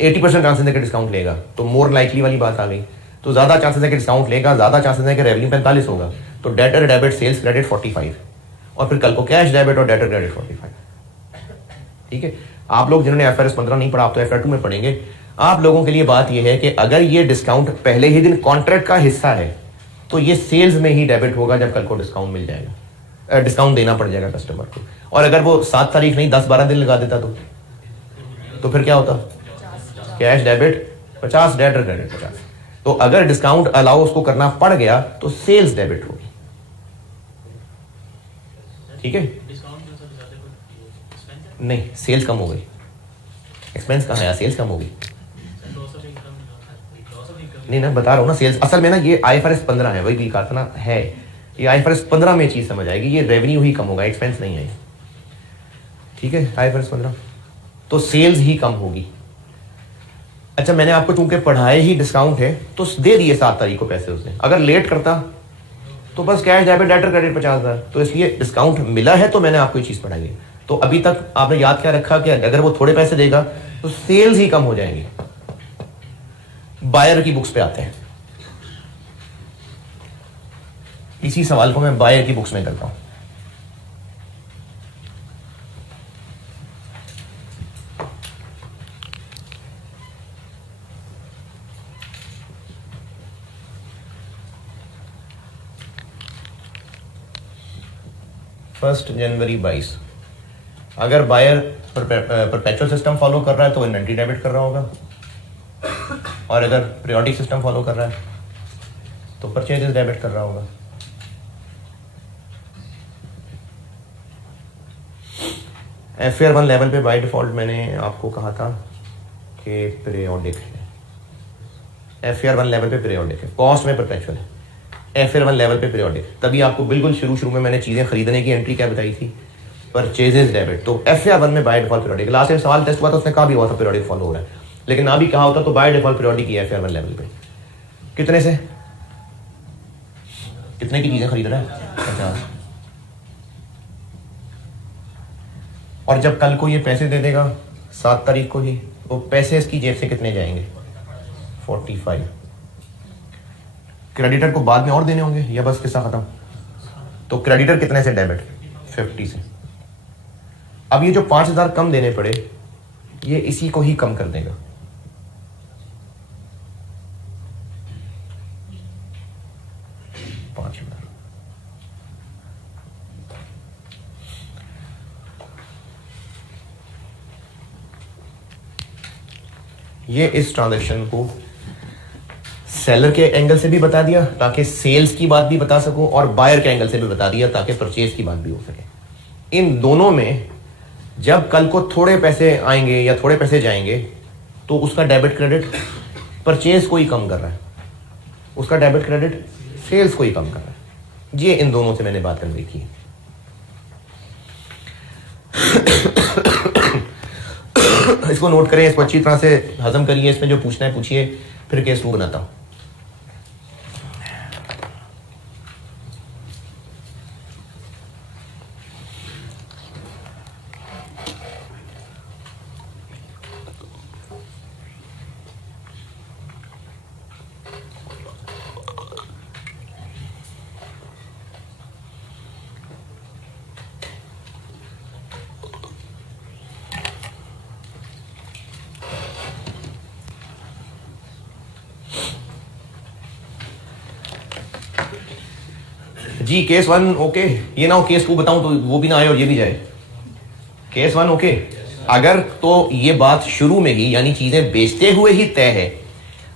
80% चांसेस है कि डिस्काउंट लेगा, तो मोर लाइकली वाली बात आ गई। तो ज्यादा चांसेस है कि डिस्काउंट लेगा, ज्यादा चांसेस है कि रेवेन्यू 45 होगा, तो डेटर डेबिट सेल्स क्रेडिट 45, और फिर कल को कैश डेबिट और डेटर क्रेडिट 45। ठीक है, आप लोग जिन्होंने IFRS 15 नहीं पढ़ा, आप तो FAR 2 में पढ़ेंगे। आप लोगों के लिए बात यह है कि अगर ये डिस्काउंट पहले ही दिन कॉन्ट्रैक्ट का हिस्सा है तो ये सेल्स में ही डेबिट होगा जब कल को डिस्काउंट मिल जाएगा, डिस्काउंट देना पड़ जाएगा कस्टमर को। और अगर वो 7 तारीख नहीं 10-12 दिन लगा देता तो फिर क्या होता? Cash debit 50 debtor credit 50। तो अगर डिस्काउंट अलाउ उसको करना पड़ गया तो सेल्स डेबिट होगी। ठीक है, नहीं सेल्स कम हो गई, एक्सपेंस कहाँ है, सेल्स कम हो गई। नहीं ना, बता रहा हूँ ना, सेल्स असल में ना ये IFRS 15 है, वही कारखाना है, ये IFRS 15 में चीज समझ आएगी, ये रेवेन्यू ही कम होगा, एक्सपेंस नहीं है। ठीक है, IFRS 15 तो सेल्स ही कम होगी। अच्छा, मैंने आपको चूंकि पढ़ाए ही डिस्काउंट है तो दे दिए 7 तारीख को पैसे उसने, अगर लेट करता तो बस कैश डेबिट डेटर क्रेडिट 50,000। तो इसलिए डिस्काउंट मिला है तो मैंने आपको ये चीज पढ़ाई है। तो अभी तक आपने याद क्या रखा कि अगर वो थोड़े पैसे देगा तो सेल्स ही कम हो जाएंगी। बायर की बुक्स पे आते हैं, इसी सवाल को मैं बायर की बुक्स में करता हूं। फर्स्ट जनवरी 22, अगर बायर परपेचुअल सिस्टम फॉलो कर रहा है तो इन्वेंट्री डेबिट कर रहा होगा, और अगर पीरियोडिक सिस्टम फॉलो कर रहा है तो परचेजेस डेबिट कर रहा होगा। FAR 1 लेवल पे बाय डिफ़ॉल्ट मैंने आपको कहा था कि पीरियोडिक है। FAR 1 लेवल पे पीरियोडिक है, कॉस्ट में परपेचुअल है। FAR 1 लेवल पे पीरियोडिक, तभी आपको बिल्कुल शुरू में मैंने चीज़ें खरीदने की एंट्री क्या बताई थी, परचेजेज डेबिट। तो FAR 1 में by default periodic. Last time सवाल टेस्ट हुआ था, उसने कहा भी हुआ था पीरियोडिक फॉलो हो रहा है, लेकिन ना भी कहा होता तो बाय डिफ़ॉल्ट पीरियोडिक ही है FAR 1 लेवल पे। कितने से कितने की चीज़ें खरीद रहा है? 50। और जब कल को ये पैसे दे देगा 7 तारीख को ही, तो पैसे इसकी जेब से कितने जाएंगे? 45। क्रेडिटर को बाद में और देने होंगे या बस किस्सा खत्म? तो क्रेडिटर कितने से डेबिट? 50 से। अब ये जो 5,000 कम देने पड़े, ये इसी को ही कम कर देगा। ये इस ट्रांजैक्शन को सेलर के एंगल से भी बता दिया ताकि सेल्स की बात भी बता सकूं, और बायर के एंगल से भी बता दिया ताकि परचेज की बात भी हो सके। इन दोनों में जब कल को थोड़े पैसे आएंगे या थोड़े पैसे जाएंगे, तो उसका डेबिट क्रेडिट परचेज को ही कम कर रहा है, उसका डेबिट क्रेडिट सेल्स को ही कम कर रहा है। ये इन दोनों से मैंने बात कर देखी है। इसको नोट करें, इसको अच्छी तरह से हजम करिए, इसमें जो पूछना है पूछिए, फिर केस 2 बनाता हूं। जी केस 1 ओके, ये ना हो केस 2 बताऊं तो वो भी ना आए और ये भी जाए। Case 1 okay. अगर तो ये बात शुरू में ही, यानी चीजें बेचते हुए ही तय है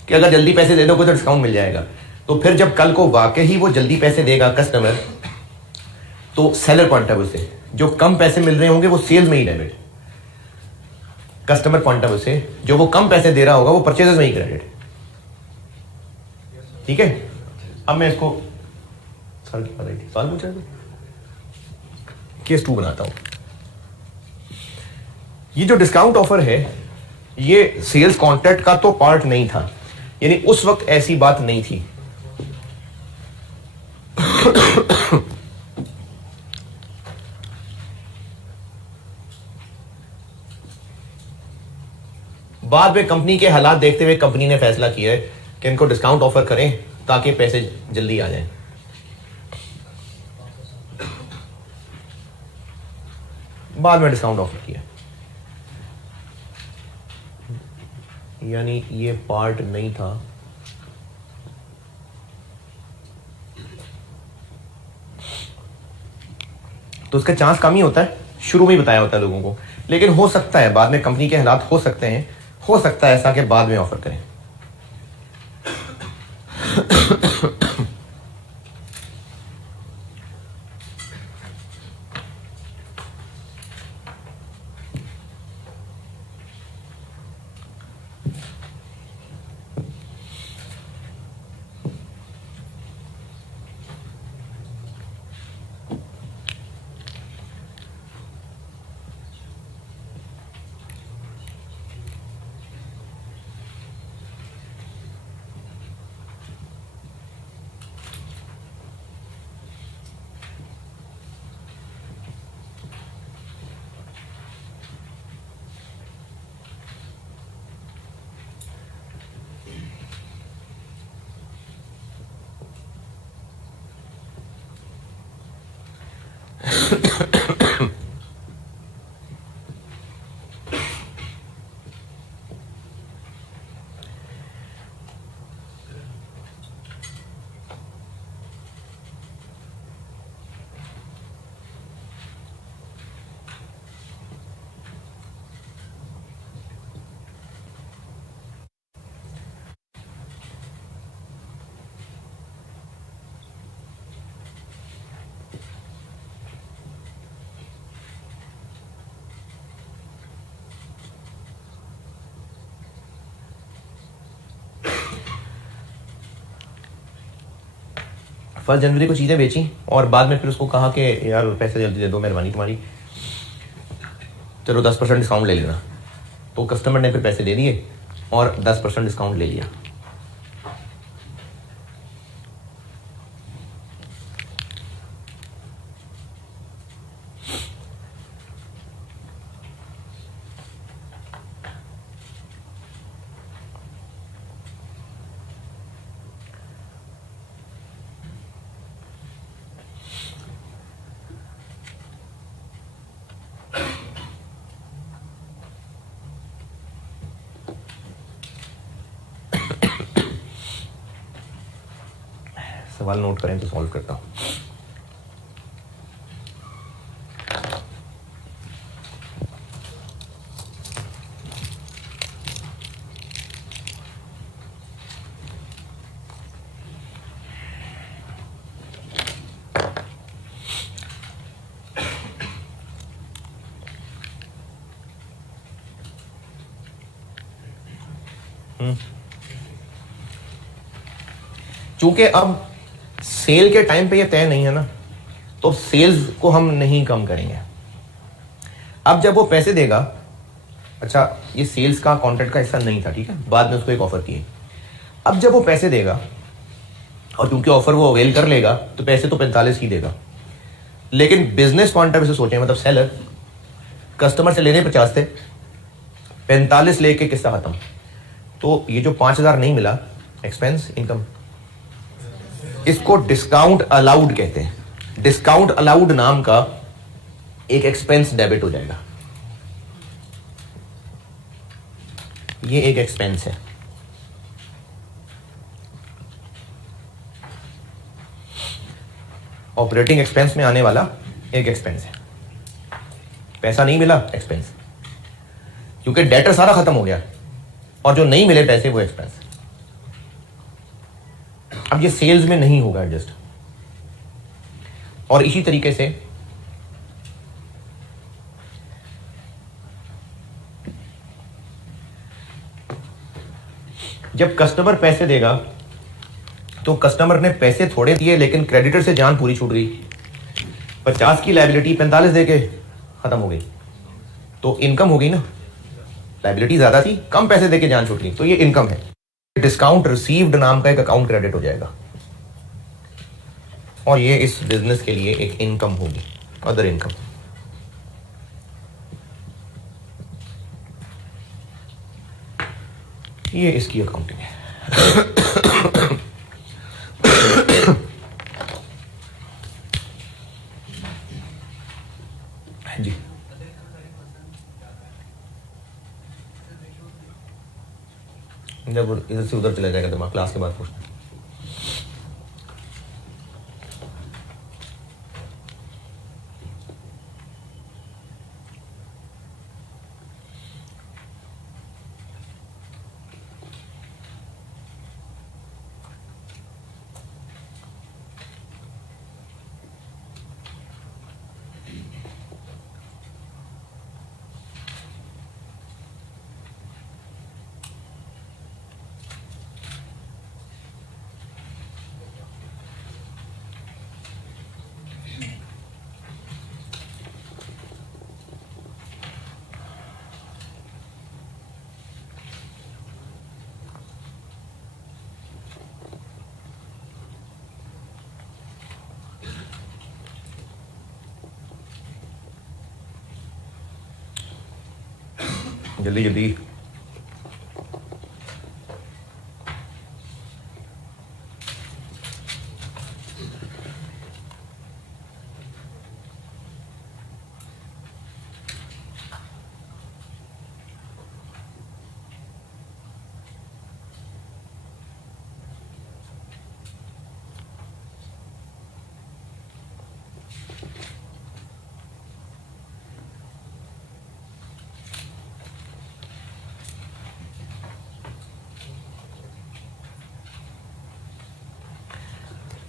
कि अगर जल्दी पैसे दे दोगे तो डिस्काउंट मिल जाएगा, तो फिर जब कल को वाकई ही वो जल्दी पैसे देगा कस्टमर, तो सेलर पॉइंट ऑफ व्यू से जो कम पैसे मिल रहे होंगे वो सेल्स में ही debit, customer point of view से जो वो कम पैसे दे रहा होगा वो परचेजेस में ही क्रेडिट। ठीक है, अब मैं इसको सर की बात आई थी, सवाल पूछा था, केस 2 बनाता हूं। ये जो डिस्काउंट ऑफर है, ये सेल्स कॉन्ट्रैक्ट का तो पार्ट नहीं था, यानी उस वक्त ऐसी बात नहीं थी। बाद में कंपनी के हालात देखते हुए कंपनी ने फैसला किया है कि इनको डिस्काउंट ऑफर करें ताकि पैसे जल्दी आ जाएं। बाद में डिस्काउंट ऑफर किया, यानी ये पार्ट नहीं था। तो उसका चांस कम ही होता है, शुरू में ही बताया होता है लोगों को, लेकिन हो सकता है बाद में कंपनी के हालात हो सकते हैं, हो सकता है ऐसा कि बाद में ऑफर करें। 1 जनवरी को चीज़ें बेची और बाद में फिर उसको कहा कि यार पैसे जल्दी दे दो, मेहरबानी तुम्हारी, चलो 10% डिस्काउंट ले लेना। तो कस्टमर ने फिर पैसे दे दिए और 10% डिस्काउंट ले लिया। सवाल नोट करें तो सॉल्व करता हूं। चूंकि अब सेल के टाइम पे ये तय नहीं है ना, तो सेल्स को हम नहीं कम करेंगे। अब जब वो पैसे देगा, अच्छा ये सेल्स का कॉन्ट्रैक्ट का हिस्सा नहीं था, ठीक है, बाद में उसको एक ऑफर किए। अब जब वो पैसे देगा और क्योंकि ऑफर वो अवेल कर लेगा तो पैसे तो 45 ही देगा, लेकिन बिजनेस पॉइंट ऑफ व्यू से सोचें, मतलब सेलर कस्टमर से लेने 50 थे, 45 लेके किस्सा खत्म, तो ये जो 5000 नहीं मिला एक्सपेंस इनकम, इसको डिस्काउंट अलाउड कहते हैं। डिस्काउंट अलाउड नाम का एक एक्सपेंस डेबिट हो जाएगा। ये एक एक्सपेंस है। ऑपरेटिंग एक्सपेंस में आने वाला एक एक्सपेंस है। पैसा नहीं मिला एक्सपेंस, क्योंकि डेटर सारा खत्म हो गया और जो नहीं मिले पैसे वो एक्सपेंस। अब ये सेल्स में नहीं होगा एडजस्ट। और इसी तरीके से जब कस्टमर पैसे देगा तो कस्टमर ने पैसे थोड़े दिए लेकिन क्रेडिटर से जान पूरी छूट गई। 50 की लायबिलिटी 45 देके खत्म हो गई, तो इनकम हो गई ना। लायबिलिटी ज्यादा थी, कम पैसे देके जान छूट गई, तो ये इनकम है। डिस्काउंट रिसीव्ड नाम का एक अकाउंट क्रेडिट हो जाएगा और ये इस बिजनेस के लिए एक इनकम होगी, अदर इनकम। ये इसकी अकाउंटिंग है। जी जब इधर से उधर चला जाएगा दिमाग, क्लास के बाद पूछना। जल्दी जल्दी।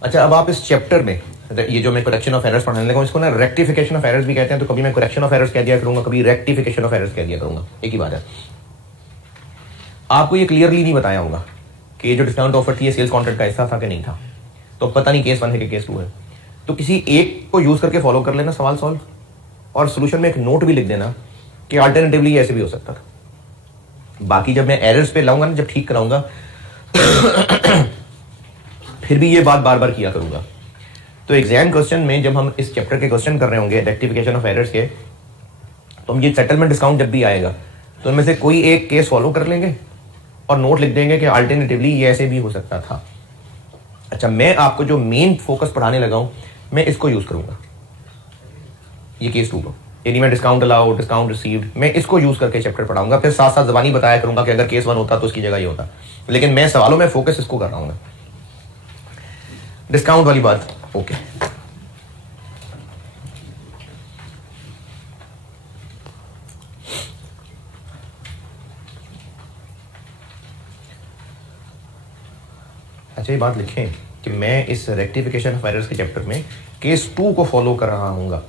अच्छा, अब आप इस चैप्टर में ये जो मैं करेक्शन ऑफ एरर्स पढ़ाने लगा हूं, इसको ना रेक्टिफिकेशन ऑफ एरर्स भी कहते हैं। तो कभी मैं करेक्शन ऑफ एरर्स कह दिया करूंगा, कभी रेक्टिफिकेशन ऑफ एरर्स कह दिया करूंगा, एक ही बात है। आपको ये क्लियरली नहीं बताया होगा कि ये जो डिस्काउंट ऑफर थी ये सेल्स कॉन्ट्रैक्ट का हिस्सा था कि नहीं था। तो पता नहीं केस 1 है कि केस 2 है। तो किसी एक को यूज करके फॉलो कर लेना सवाल सॉल्व, और सोल्यूशन में एक नोट भी लिख देना कि अल्टरनेटिवली ऐसे भी हो सकता था। बाकी जब मैं एरर्स पे लाऊंगा ना, जब ठीक कराऊंगा फिर भी ये बात बार बार किया करूंगा। तो एग्जाम क्वेश्चन में जब हम इस चैप्टर के क्वेश्चन कर रहे होंगे रेक्टिफिकेशन ऑफ एरर्स के, तो हम ये सेटलमेंट डिस्काउंट जब भी आएगा तो इनमें से कोई एक केस फॉलो कर लेंगे और नोट लिख देंगे कि अल्टरनेटिवली ये ऐसे भी हो सकता था। अच्छा, मैं आपको जो मेन फोकस पढ़ाने लगा हूं, मैं इसको यूज करूंगा, ये केस 2 को, यानी मैं डिस्काउंट अलाउड, डिस्काउंट रिसीव्ड, मैं इसको यूज करके चैप्टर पढ़ाऊंगा। फिर साथ साथ जबानी बताया करूंगा कि अगर केस 1 होता तो उसकी जगह ये होता, लेकिन मैं सवालों में फोकस इसको कर रहा हूं। डिस्काउंट वाली बात ओके। अच्छा, ये बात लिखें कि मैं इस रेक्टिफिकेशन ऑफ एरर्स के चैप्टर में केस 2 को फॉलो कर रहा हूंगा।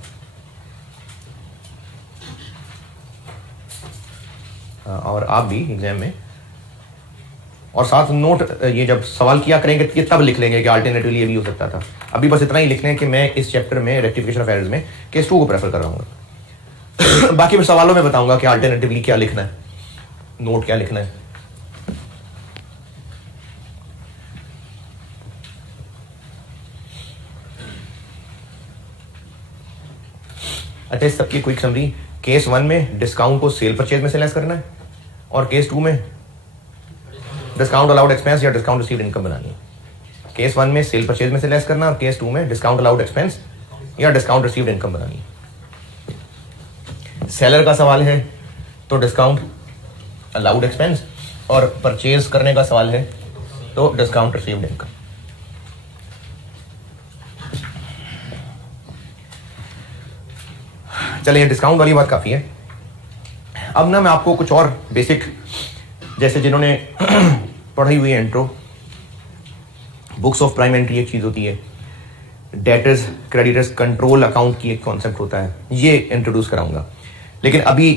और आप भी एग्जाम में, और साथ नोट, ये जब सवाल किया करेंगे ये तब लिख लेंगे कि अल्टरनेटिवली ये भी हो सकता था। अभी बस इतना ही लिखना है कि मैं इस चैप्टर में रेक्टिफिकेशन ऑफ एरर्स में केस 2 को प्रेफर कर रहा हूँ। बाकी मैं सवालों में बताऊंगा कि अल्टरनेटिवली क्या लिखना है, नोट क्या लिखना है। अच्छा, इस सबकी क्विक समरी, केस 1 में डिस्काउंट को सेल परचेज में से लेस करना है, और केस 2 में डिस्काउंट अलाउड एक्सपेंस या डिस्काउंट रिसीव्ड इनकम बनानी है। केस 1 में सेल परचेज में से लेस करना, और केस 2 में डिस्काउंट अलाउड एक्सपेंस या डिस्काउंट रिसीव्ड इनकम बनानी है। सेलर का सवाल है तो डिस्काउंट अलाउड एक्सपेंस, और परचेज करने का सवाल है तो डिस्काउंट रिसीव्ड इनकम। चलिए, डिस्काउंट वाली बात काफी है। अब ना मैं आपको कुछ और बेसिक, जैसे जिन्होंने पढ़ी हुई है intro, books of prime entry एक चीज होती है, डेटर्स क्रेडिटर्स कंट्रोल अकाउंट की एक कॉन्सेप्ट होता है, ये इंट्रोड्यूस कराऊंगा। लेकिन अभी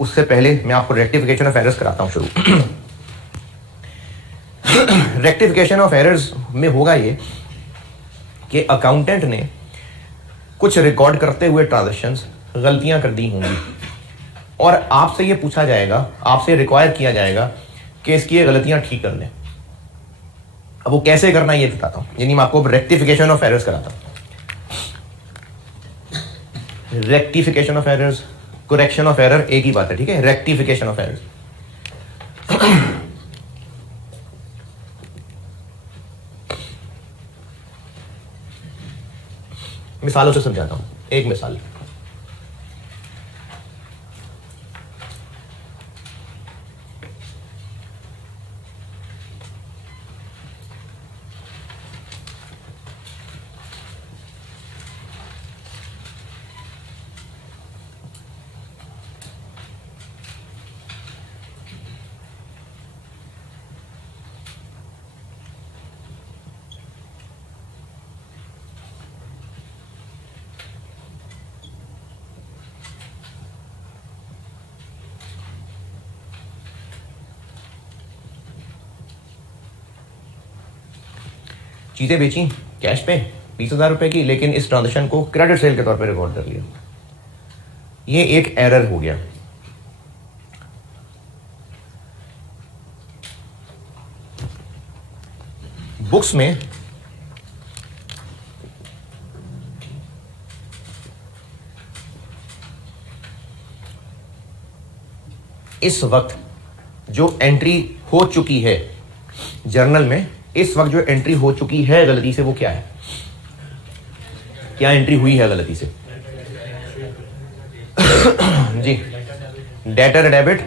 उससे पहले मैं आपको रेक्टिफिकेशन ऑफ एरर्स कराता हूं शुरू। रेक्टिफिकेशन ऑफ एरर्स में होगा ये कि अकाउंटेंट ने कुछ रिकॉर्ड करते हुए ट्रांजैक्शंस गलतियां कर दी होंगी, और आपसे ये पूछा जाएगा, आपसे रिक्वायर किया जाएगा कि इसकी ये गलतियां ठीक कर लें। अब वो कैसे करना है ये बताता हूं, यानी मैं आपको रेक्टिफिकेशन ऑफ एरर्स कराता हूं। Rectification of errors, correction of error एक ही बात है, ठीक है। रेक्टिफिकेशन ऑफ एरर्स, मिसालों से समझाता हूं। एक मिसाल, चीजें बेची कैश पे 20,000 रुपए की, लेकिन इस ट्रांजेक्शन को क्रेडिट सेल के तौर पे रिकॉर्ड कर लिया। ये एक एरर हो गया। बुक्स में इस वक्त जो एंट्री हो चुकी है जर्नल में, इस वक्त जो एंट्री हो चुकी है गलती से, वो क्या है? क्या एंट्री हुई है गलती से? जी, डेटर डेबिट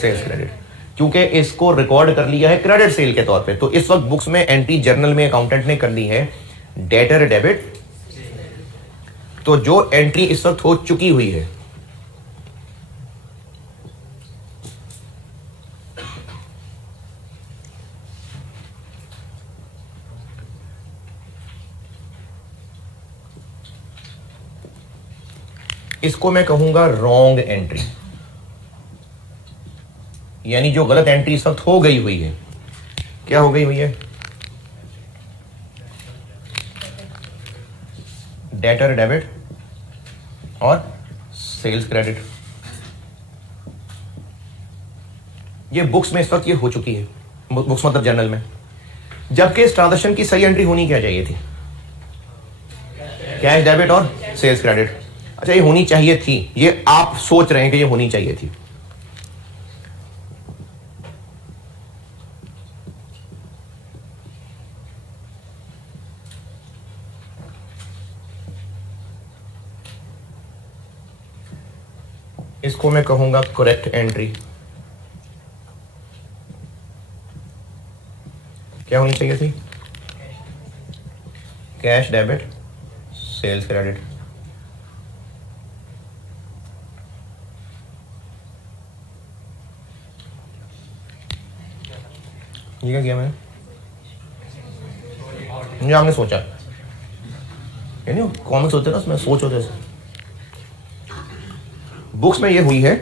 सेल्स क्रेडिट, क्योंकि इसको रिकॉर्ड कर लिया है क्रेडिट सेल के तौर पे, तो इस वक्त बुक्स में एंट्री जर्नल में अकाउंटेंट ने कर दी है डेटर डेबिट। तो जो एंट्री इस वक्त हो चुकी हुई है, इसको मैं कहूंगा रॉन्ग एंट्री, यानी जो गलत एंट्री इस वक्त हो गई हुई है। क्या हो गई हुई है? डेटर डेबिट और सेल्स क्रेडिट। ये बुक्स में इस वक्त ये हो चुकी है, बुक्स मतलब जर्नल में, जबकि इस ट्रांजैक्शन की सही एंट्री होनी क्या चाहिए थी? कैश डेबिट और सेल्स क्रेडिट। अच्छा, ये होनी चाहिए थी, ये आप सोच रहे हैं कि ये होनी चाहिए थी। इसको मैं कहूंगा करेक्ट एंट्री। क्या होनी चाहिए थी? Cash debit sales credit. ये क्या किया मैंने? मुझे आपने सोचा, यानी कॉमिक्स होते हैं ना, उसमें सोच होते हैं। बुक्स में ये हुई है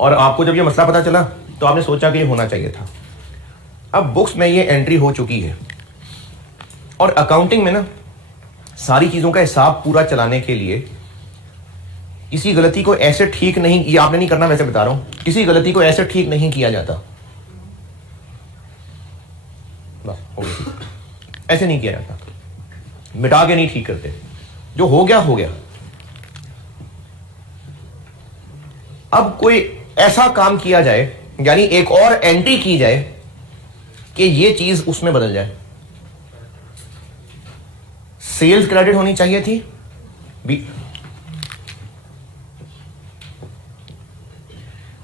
और आपको जब ये मसला पता चला तो आपने सोचा कि ये होना चाहिए था। अब बुक्स में ये एंट्री हो चुकी है और अकाउंटिंग में ना सारी चीजों का हिसाब पूरा चलाने के लिए किसी गलती को ऐसे ठीक नहीं, ये आपने नहीं करना, वैसे बता रहा हूं, किसी गलती को ऐसे ठीक नहीं किया जाता। बस हो गया, ऐसे नहीं किया जाता, मिटा के नहीं ठीक करते, जो हो गया हो गया। अब कोई ऐसा काम किया जाए, यानी एक और एंट्री की जाए कि ये चीज उसमें बदल जाए। सेल्स क्रेडिट होनी चाहिए थी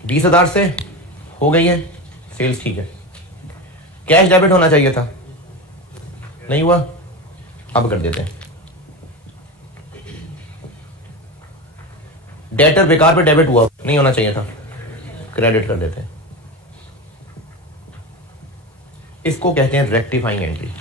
20,000 से हो गई है सेल्स, ठीक है। कैश डेबिट होना चाहिए था, नहीं हुआ, अब कर देते हैं। डेटर बेकार पे डेबिट हुआ, नहीं होना चाहिए था, क्रेडिट कर देते हैं। इसको कहते हैं रेक्टिफाइंग एंट्री।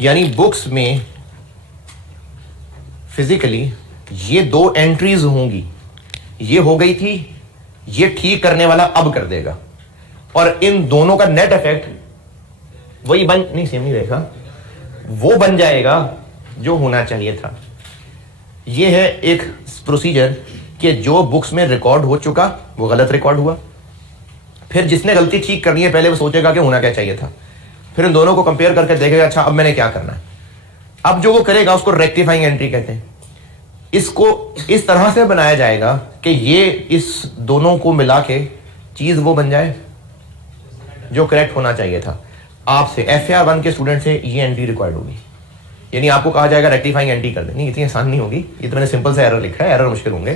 यानी बुक्स में फिजिकली ये दो एंट्रीज होंगी, ये हो गई थी, ये ठीक करने वाला अब कर देगा, और इन दोनों का नेट इफेक्ट वही बन नहीं, सेम नहीं रहेगा, वो बन जाएगा जो होना चाहिए था। ये है एक प्रोसीजर कि जो बुक्स में रिकॉर्ड हो चुका वो गलत रिकॉर्ड हुआ, फिर जिसने गलती ठीक करनी है पहले वो सोचेगा कि होना क्या चाहिए था, फिर इन दोनों को कंपेयर करके देखेगा अच्छा अब मैंने क्या करना है। अब जो वो करेगा उसको रेक्टिफाइंग एंट्री कहते हैं। इसको इस तरह से बनाया जाएगा कि ये इस दोनों को मिला के चीज वो बन जाए जो करेक्ट होना चाहिए था। आपसे FAR 1 के स्टूडेंट से ये एंट्री रिक्वायर्ड होगी, यानी आपको कहा जाएगा रेक्टिफाइंग एंट्री कर दे। नहीं, इतनी आसान नहीं होगी, ये तो मैंने सिंपल सा एरर लिखा है, एरर मुश्किल होंगे।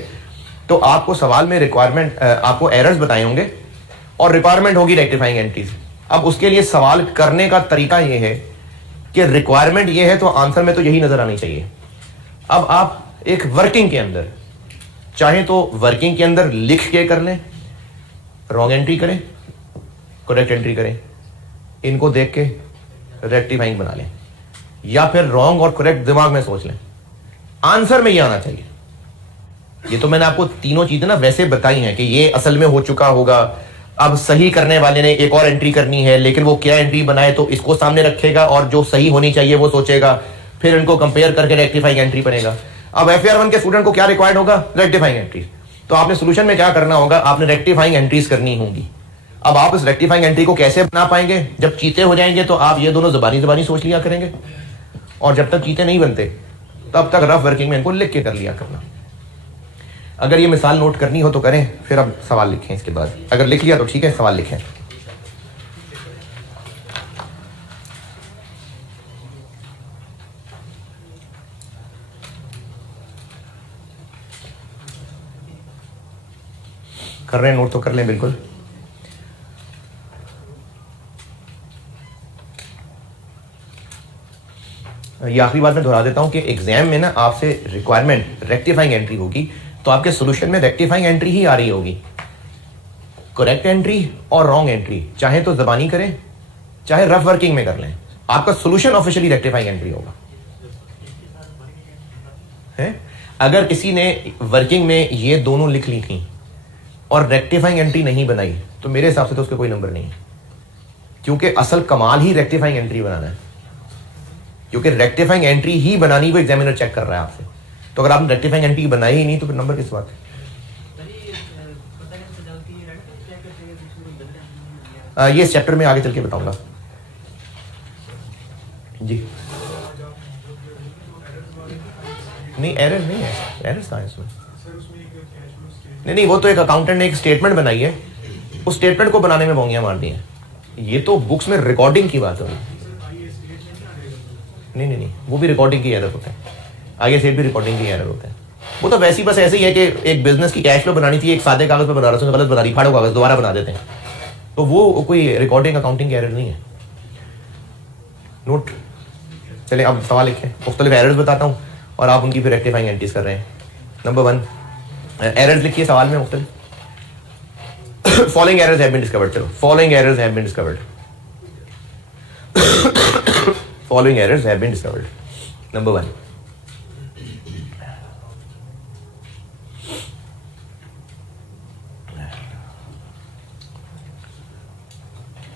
तो आपको सवाल में रिक्वायरमेंट, आपको एरर्स बताए होंगे और रिक्वायरमेंट होगी रेक्टिफाइंग एंट्रीज। अब उसके लिए सवाल करने का तरीका यह है कि रिक्वायरमेंट ये है तो आंसर में तो यही नजर आनी चाहिए। अब आप एक वर्किंग के अंदर चाहे तो वर्किंग के अंदर लिख के कर लें, रॉन्ग एंट्री करें, करेक्ट एंट्री करें, इनको देख के रेक्टिफाइंग बना लें, या फिर रॉन्ग और करेक्ट दिमाग में सोच लें, आंसर में ये आना चाहिए। ये तो मैंने आपको तीनों चीजें ना वैसे बताई हैं कि ये असल में हो चुका होगा, अब सही करने वाले ने एक और एंट्री करनी है, लेकिन वो क्या एंट्री बनाए तो इसको सामने रखेगा और जो सही होनी चाहिए वो सोचेगा, फिर इनको कंपेयर करके रेक्टिफाइंग एंट्री बनेगा। अब FAR 1 के स्टूडेंट को क्या रिक्वायर्ड होगा? Rectifying entry. तो आपने सोल्यूशन में क्या करना होगा? आपने रेक्टिफाइंग एंट्रीज करनी होंगी। अब आप इस रेक्टिफाइंग एंट्री को कैसे बना पाएंगे? जब चीते हो जाएंगे तो आप ये दोनों जबानी सोच लिया करेंगे, और जब तक चीते नहीं बनते तब तक रफ वर्किंग में इनको लिख के कर लिया करना। अगर ये मिसाल नोट करनी हो तो करें, फिर अब सवाल लिखें इसके बाद। अगर लिख लिया तो ठीक है, सवाल लिखें। कर रहे हैं नोट तो कर लें बिल्कुल। ये आखिरी बात मैं दोहरा देता हूं कि एग्जाम में ना आपसे रिक्वायरमेंट रेक्टिफाइंग एंट्री होगी, तो आपके सॉल्यूशन में रेक्टिफाइंग एंट्री ही आ रही होगी। करेक्ट एंट्री और रॉन्ग एंट्री चाहे तो जबानी करें चाहे रफ वर्किंग में कर लें, आपका सोल्यूशन ऑफिशियली रेक्टिफाइंग एंट्री होगा। है अगर किसी ने वर्किंग में ये दोनों लिख ली थी और रेक्टिफाइंग एंट्री नहीं बनाई तो मेरे हिसाब से तो उसके कोई नंबर नहीं है, क्योंकि असल कमाल ही रेक्टिफाइंग एंट्री बनाना है, क्योंकि रेक्टिफाइंग एंट्री ही बनानी को एग्जामिनर चेक कर रहा है आपसे। तो अगर आपने रेक्टिफाइंग एंट्री बनाई ही नहीं तो फिर नंबर किस बात है? ये इस चैप्टर में आगे चल के बताऊंगा जी। नहीं एरर नहीं है, एरर कहाँ है इसमें? नहीं वो तो एक अकाउंटेंट ने एक स्टेटमेंट बनाई है, उस स्टेटमेंट को बनाने में बोंगियां मार दी हैं। ये तो बुक्स में रिकॉर्डिंग की बात हो रही है। नहीं वो भी रिकॉर्डिंग की एरर होता है, आगे से भी रिकॉर्डिंग की एरर होता है। वो तो वैसे ही बस ऐसे ही है कि एक बिजनेस की कैश फ्लो बनानी थी, एक सादे कागज पर बना रहा था, गलत बना दी, फाड़ो कागज दोबारा बना देते हैं, तो वो कोई रिकॉर्डिंग अकाउंटिंग की एरर नहीं है। नोट चले अब सवाल लिखें, मुख्तलिफ एरर्स बताता हूँ और आप उनकी फिर रेक्टिफाइंग एंट्रीज कर रहे हैं। नंबर 1 एरर्स लिखिए सवाल में मुख्तलिफ। Following errors have been discovered, चलो following errors have been discovered, following errors have been discovered. Number 1,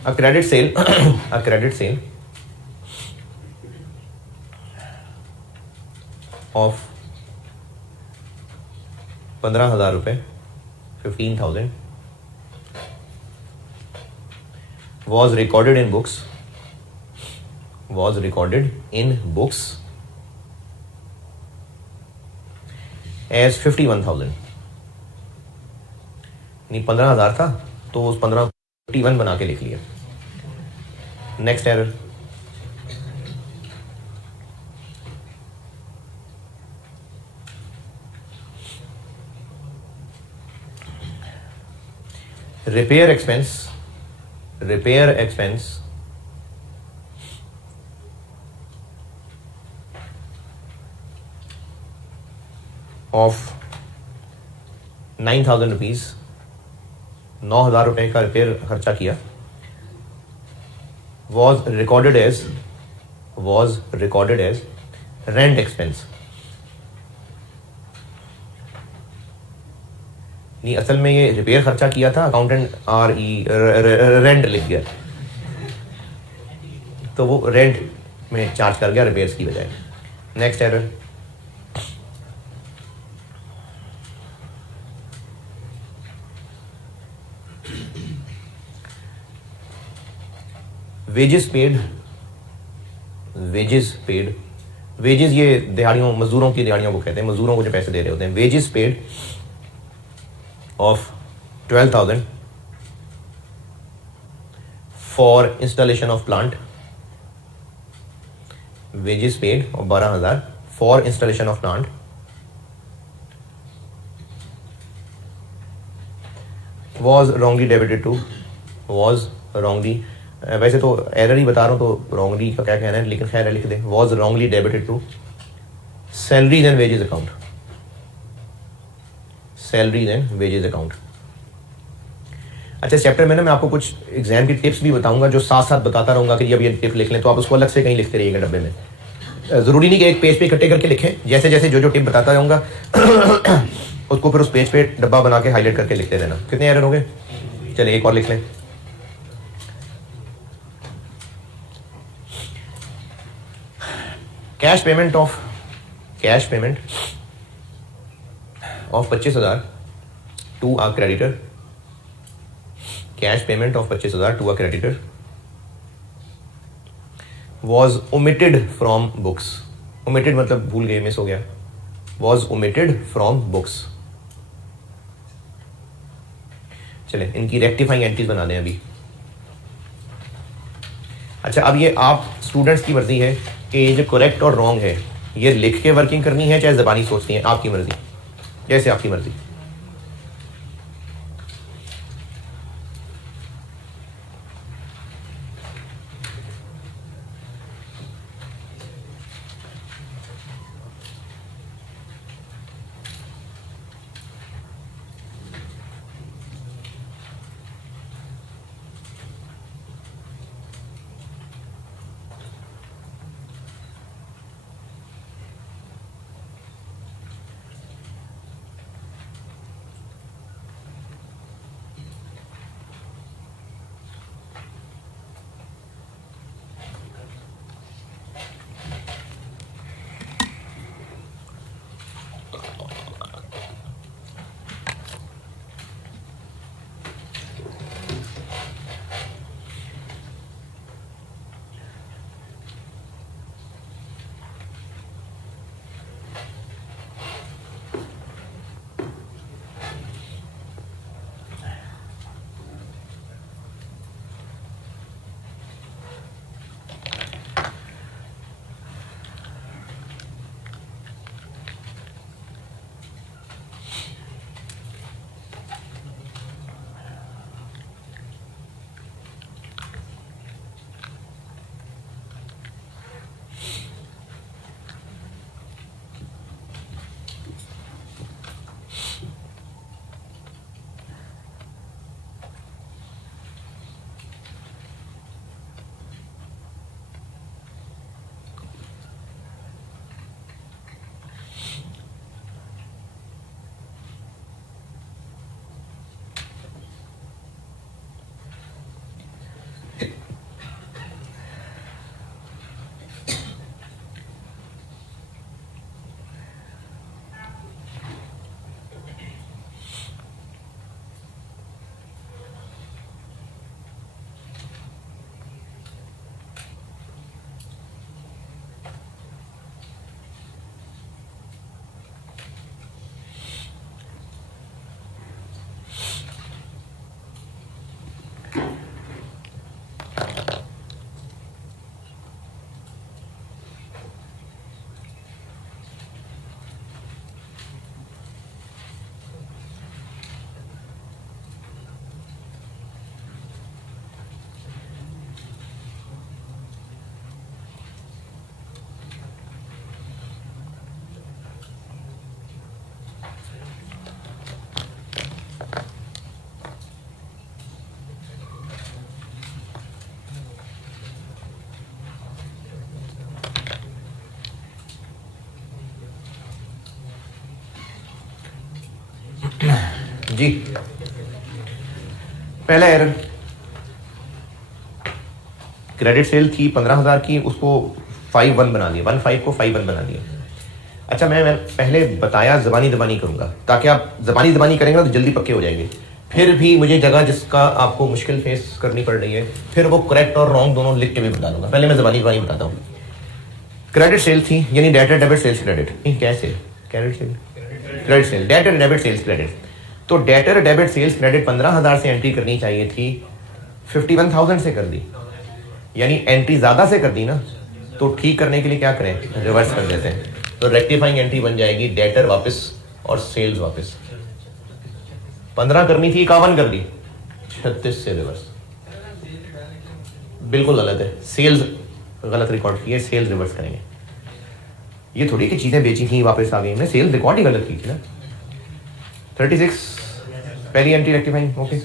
a credit sale a credit sale of 15,000 रुपए 15,000 was recorded in books as 51,000। नहीं 15,000 था तो उस 15 51 बना के लिख लिया। Next error, repair expense of 9,000 rupees, 9,000 रुपए का रिपेयर खर्चा किया, was recorded as rent expense. नहीं असल में ये रिपेयर खर्चा किया था, अकाउंटेंट रेंट लिख गया तो वो रेंट में चार्ज कर गया रिपेयर्स की बजाय। Next error, wages paid, wages ये दिहाड़ियों मजदूरों की दिहाड़ियों को कहते हैं, मजदूरों को जो पैसे दे रहे होते हैं। Wages paid of 12,000 for installation of plant, wages paid of 12,000 for installation of plant was wrongly debited to, वैसे तो एरर ही बता रहा हूं तो wrongly का क्या कहना है, लेकिन खैर लिख दें, was wrongly debited to salaries and wages account, अच्छा चैप्टर में ना मैं आपको कुछ एग्जाम की टिप्स भी बताऊंगा जो साथ साथ बताता रहूंगा कि अब ये टिप लिख लें, तो आप उसको अलग से कहीं लिखते रहिएगा डब्बे में। जरूरी नहीं कि एक पेज पे इकट्ठे करके लिखें, जैसे जैसे जो टिप बताता रहूंगा उसको फिर उस पेज पे डब्बा बना के हाईलाइट करके लिखते रहना। कितने एरर हो गए? चलिए एक और लिख लें। Cash payment of 25,000 to a creditor, cash payment of 25,000 to a creditor was omitted from books, omitted मतलब भूल गए, मिस हो गया, was omitted from books। चले इनकी रेक्टिफाइंग एंट्रीज बना दें अभी। अच्छा अब ये आप स्टूडेंट्स की मर्जी है कि ये जो करेक्ट और रॉन्ग है ये लिख के वर्किंग करनी है चाहे ज़बानी सोचती है, आपकी मर्जी, जैसे आपकी मर्जी। जी पहला एरर, क्रेडिट सेल थी 15,000 की, उसको 5-1 बना दिया, 15 को 5-1 बना दिया। अच्छा मैं पहले बताया ज़बानी दबानी करूंगा ताकि आप ज़बानी दबानी करेंगे ना तो जल्दी पक्के हो जाएंगे। फिर भी मुझे जगह जिसका आपको मुश्किल फेस करनी पड़ रही है फिर वो करेक्ट और रॉन्ग दोनों लिख के भी बता दूंगा। पहले मैं ज़बानी दबानी बताता हूँ। क्रेडिट सेल थी यानी डेटर डेबिट सेल्स क्रेडिट, कैसे credit sale credit sale debtor debit sales credit. तो डेटर डेबिट सेल्स क्रेडिट 15,000 से एंट्री करनी चाहिए थी, 51,000 से कर दी, यानी एंट्री ज्यादा से कर दी ना। तो ठीक करने के लिए क्या करें, रिवर्स कर देते हैं। तो रेक्टिफाइंग एंट्री बन जाएगी डेटर वापस और सेल्स वापस। 15 करनी थी 51 कर दी, 36 से रिवर्स। बिल्कुल गलत है, सेल्स गलत रिकॉर्ड किए, सेल्स रिवर्स करेंगे। ये थोड़ी कि चीजें बेची थी वापस आ गई, हमने सेल्स रिकॉर्ड ही गलत की थी ना। 36 पहली एंट्री रेक्टिफाइंग, ओके।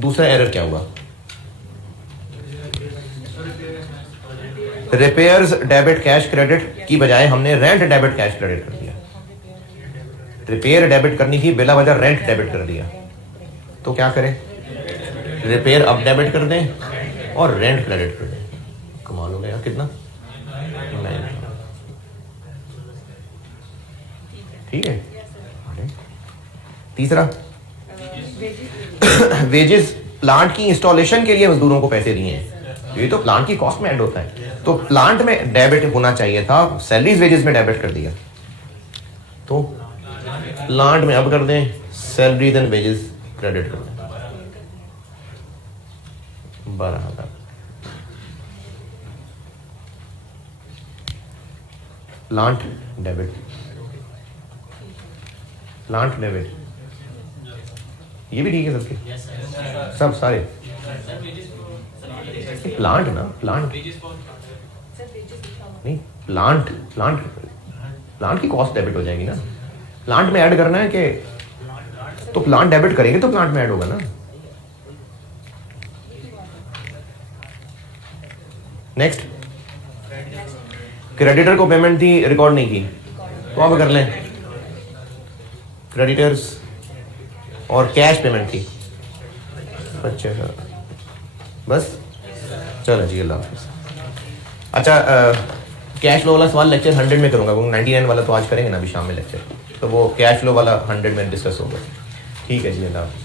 दूसरा एरर क्या हुआ, रिपेयर्स डेबिट कैश क्रेडिट की बजाय हमने रेंट डेबिट कैश क्रेडिट कर दिया। रिपेयर डेबिट करनी थी, बिला वजह रेंट डेबिट कर दिया। तो क्या करें, रिपेयर अब डेबिट कर दें और रेंट क्रेडिट कर दें। कमाल हो गया, कितना, ठीक है। तीसरा वेजेस, प्लांट की इंस्टॉलेशन के लिए मजदूरों को पैसे दिए हैं, ये तो प्लांट की कॉस्ट में ऐड होता है। तो प्लांट में डेबिट होना चाहिए था, सैलरीज वेजेस में डेबिट कर दिया। तो प्लांट में अब कर दें सैलरीज एंड वेजेस क्रेडिट कर दें 12,000। प्लांट डेबिट, प्लांट डेबिट, ये भी ठीक है सबके सब सारे। प्लांट ना, प्लांट नहीं, प्लांट प्लांट प्लांट की कॉस्ट डेबिट हो जाएगी ना। प्लांट में ऐड करना है कि, तो प्लांट डेबिट करेंगे तो प्लांट में ऐड होगा ना। नेक्स्ट, क्रेडिटर को पेमेंट थी, रिकॉर्ड नहीं की, तो अब कर लें क्रेडिटर्स और कैश पेमेंट थी। अच्छा बस, चलो जी, अल्लाह हाफिज़। अच्छा कैश फ्लो वाला सवाल लेक्चर 100 में करूंगा, 99 वाला तो आज करेंगे ना अभी शाम में लेक्चर, तो वो कैश फ्लो वाला 100 में डिस्कस होगा। ठीक है जी, अल्लाह हाफिज़।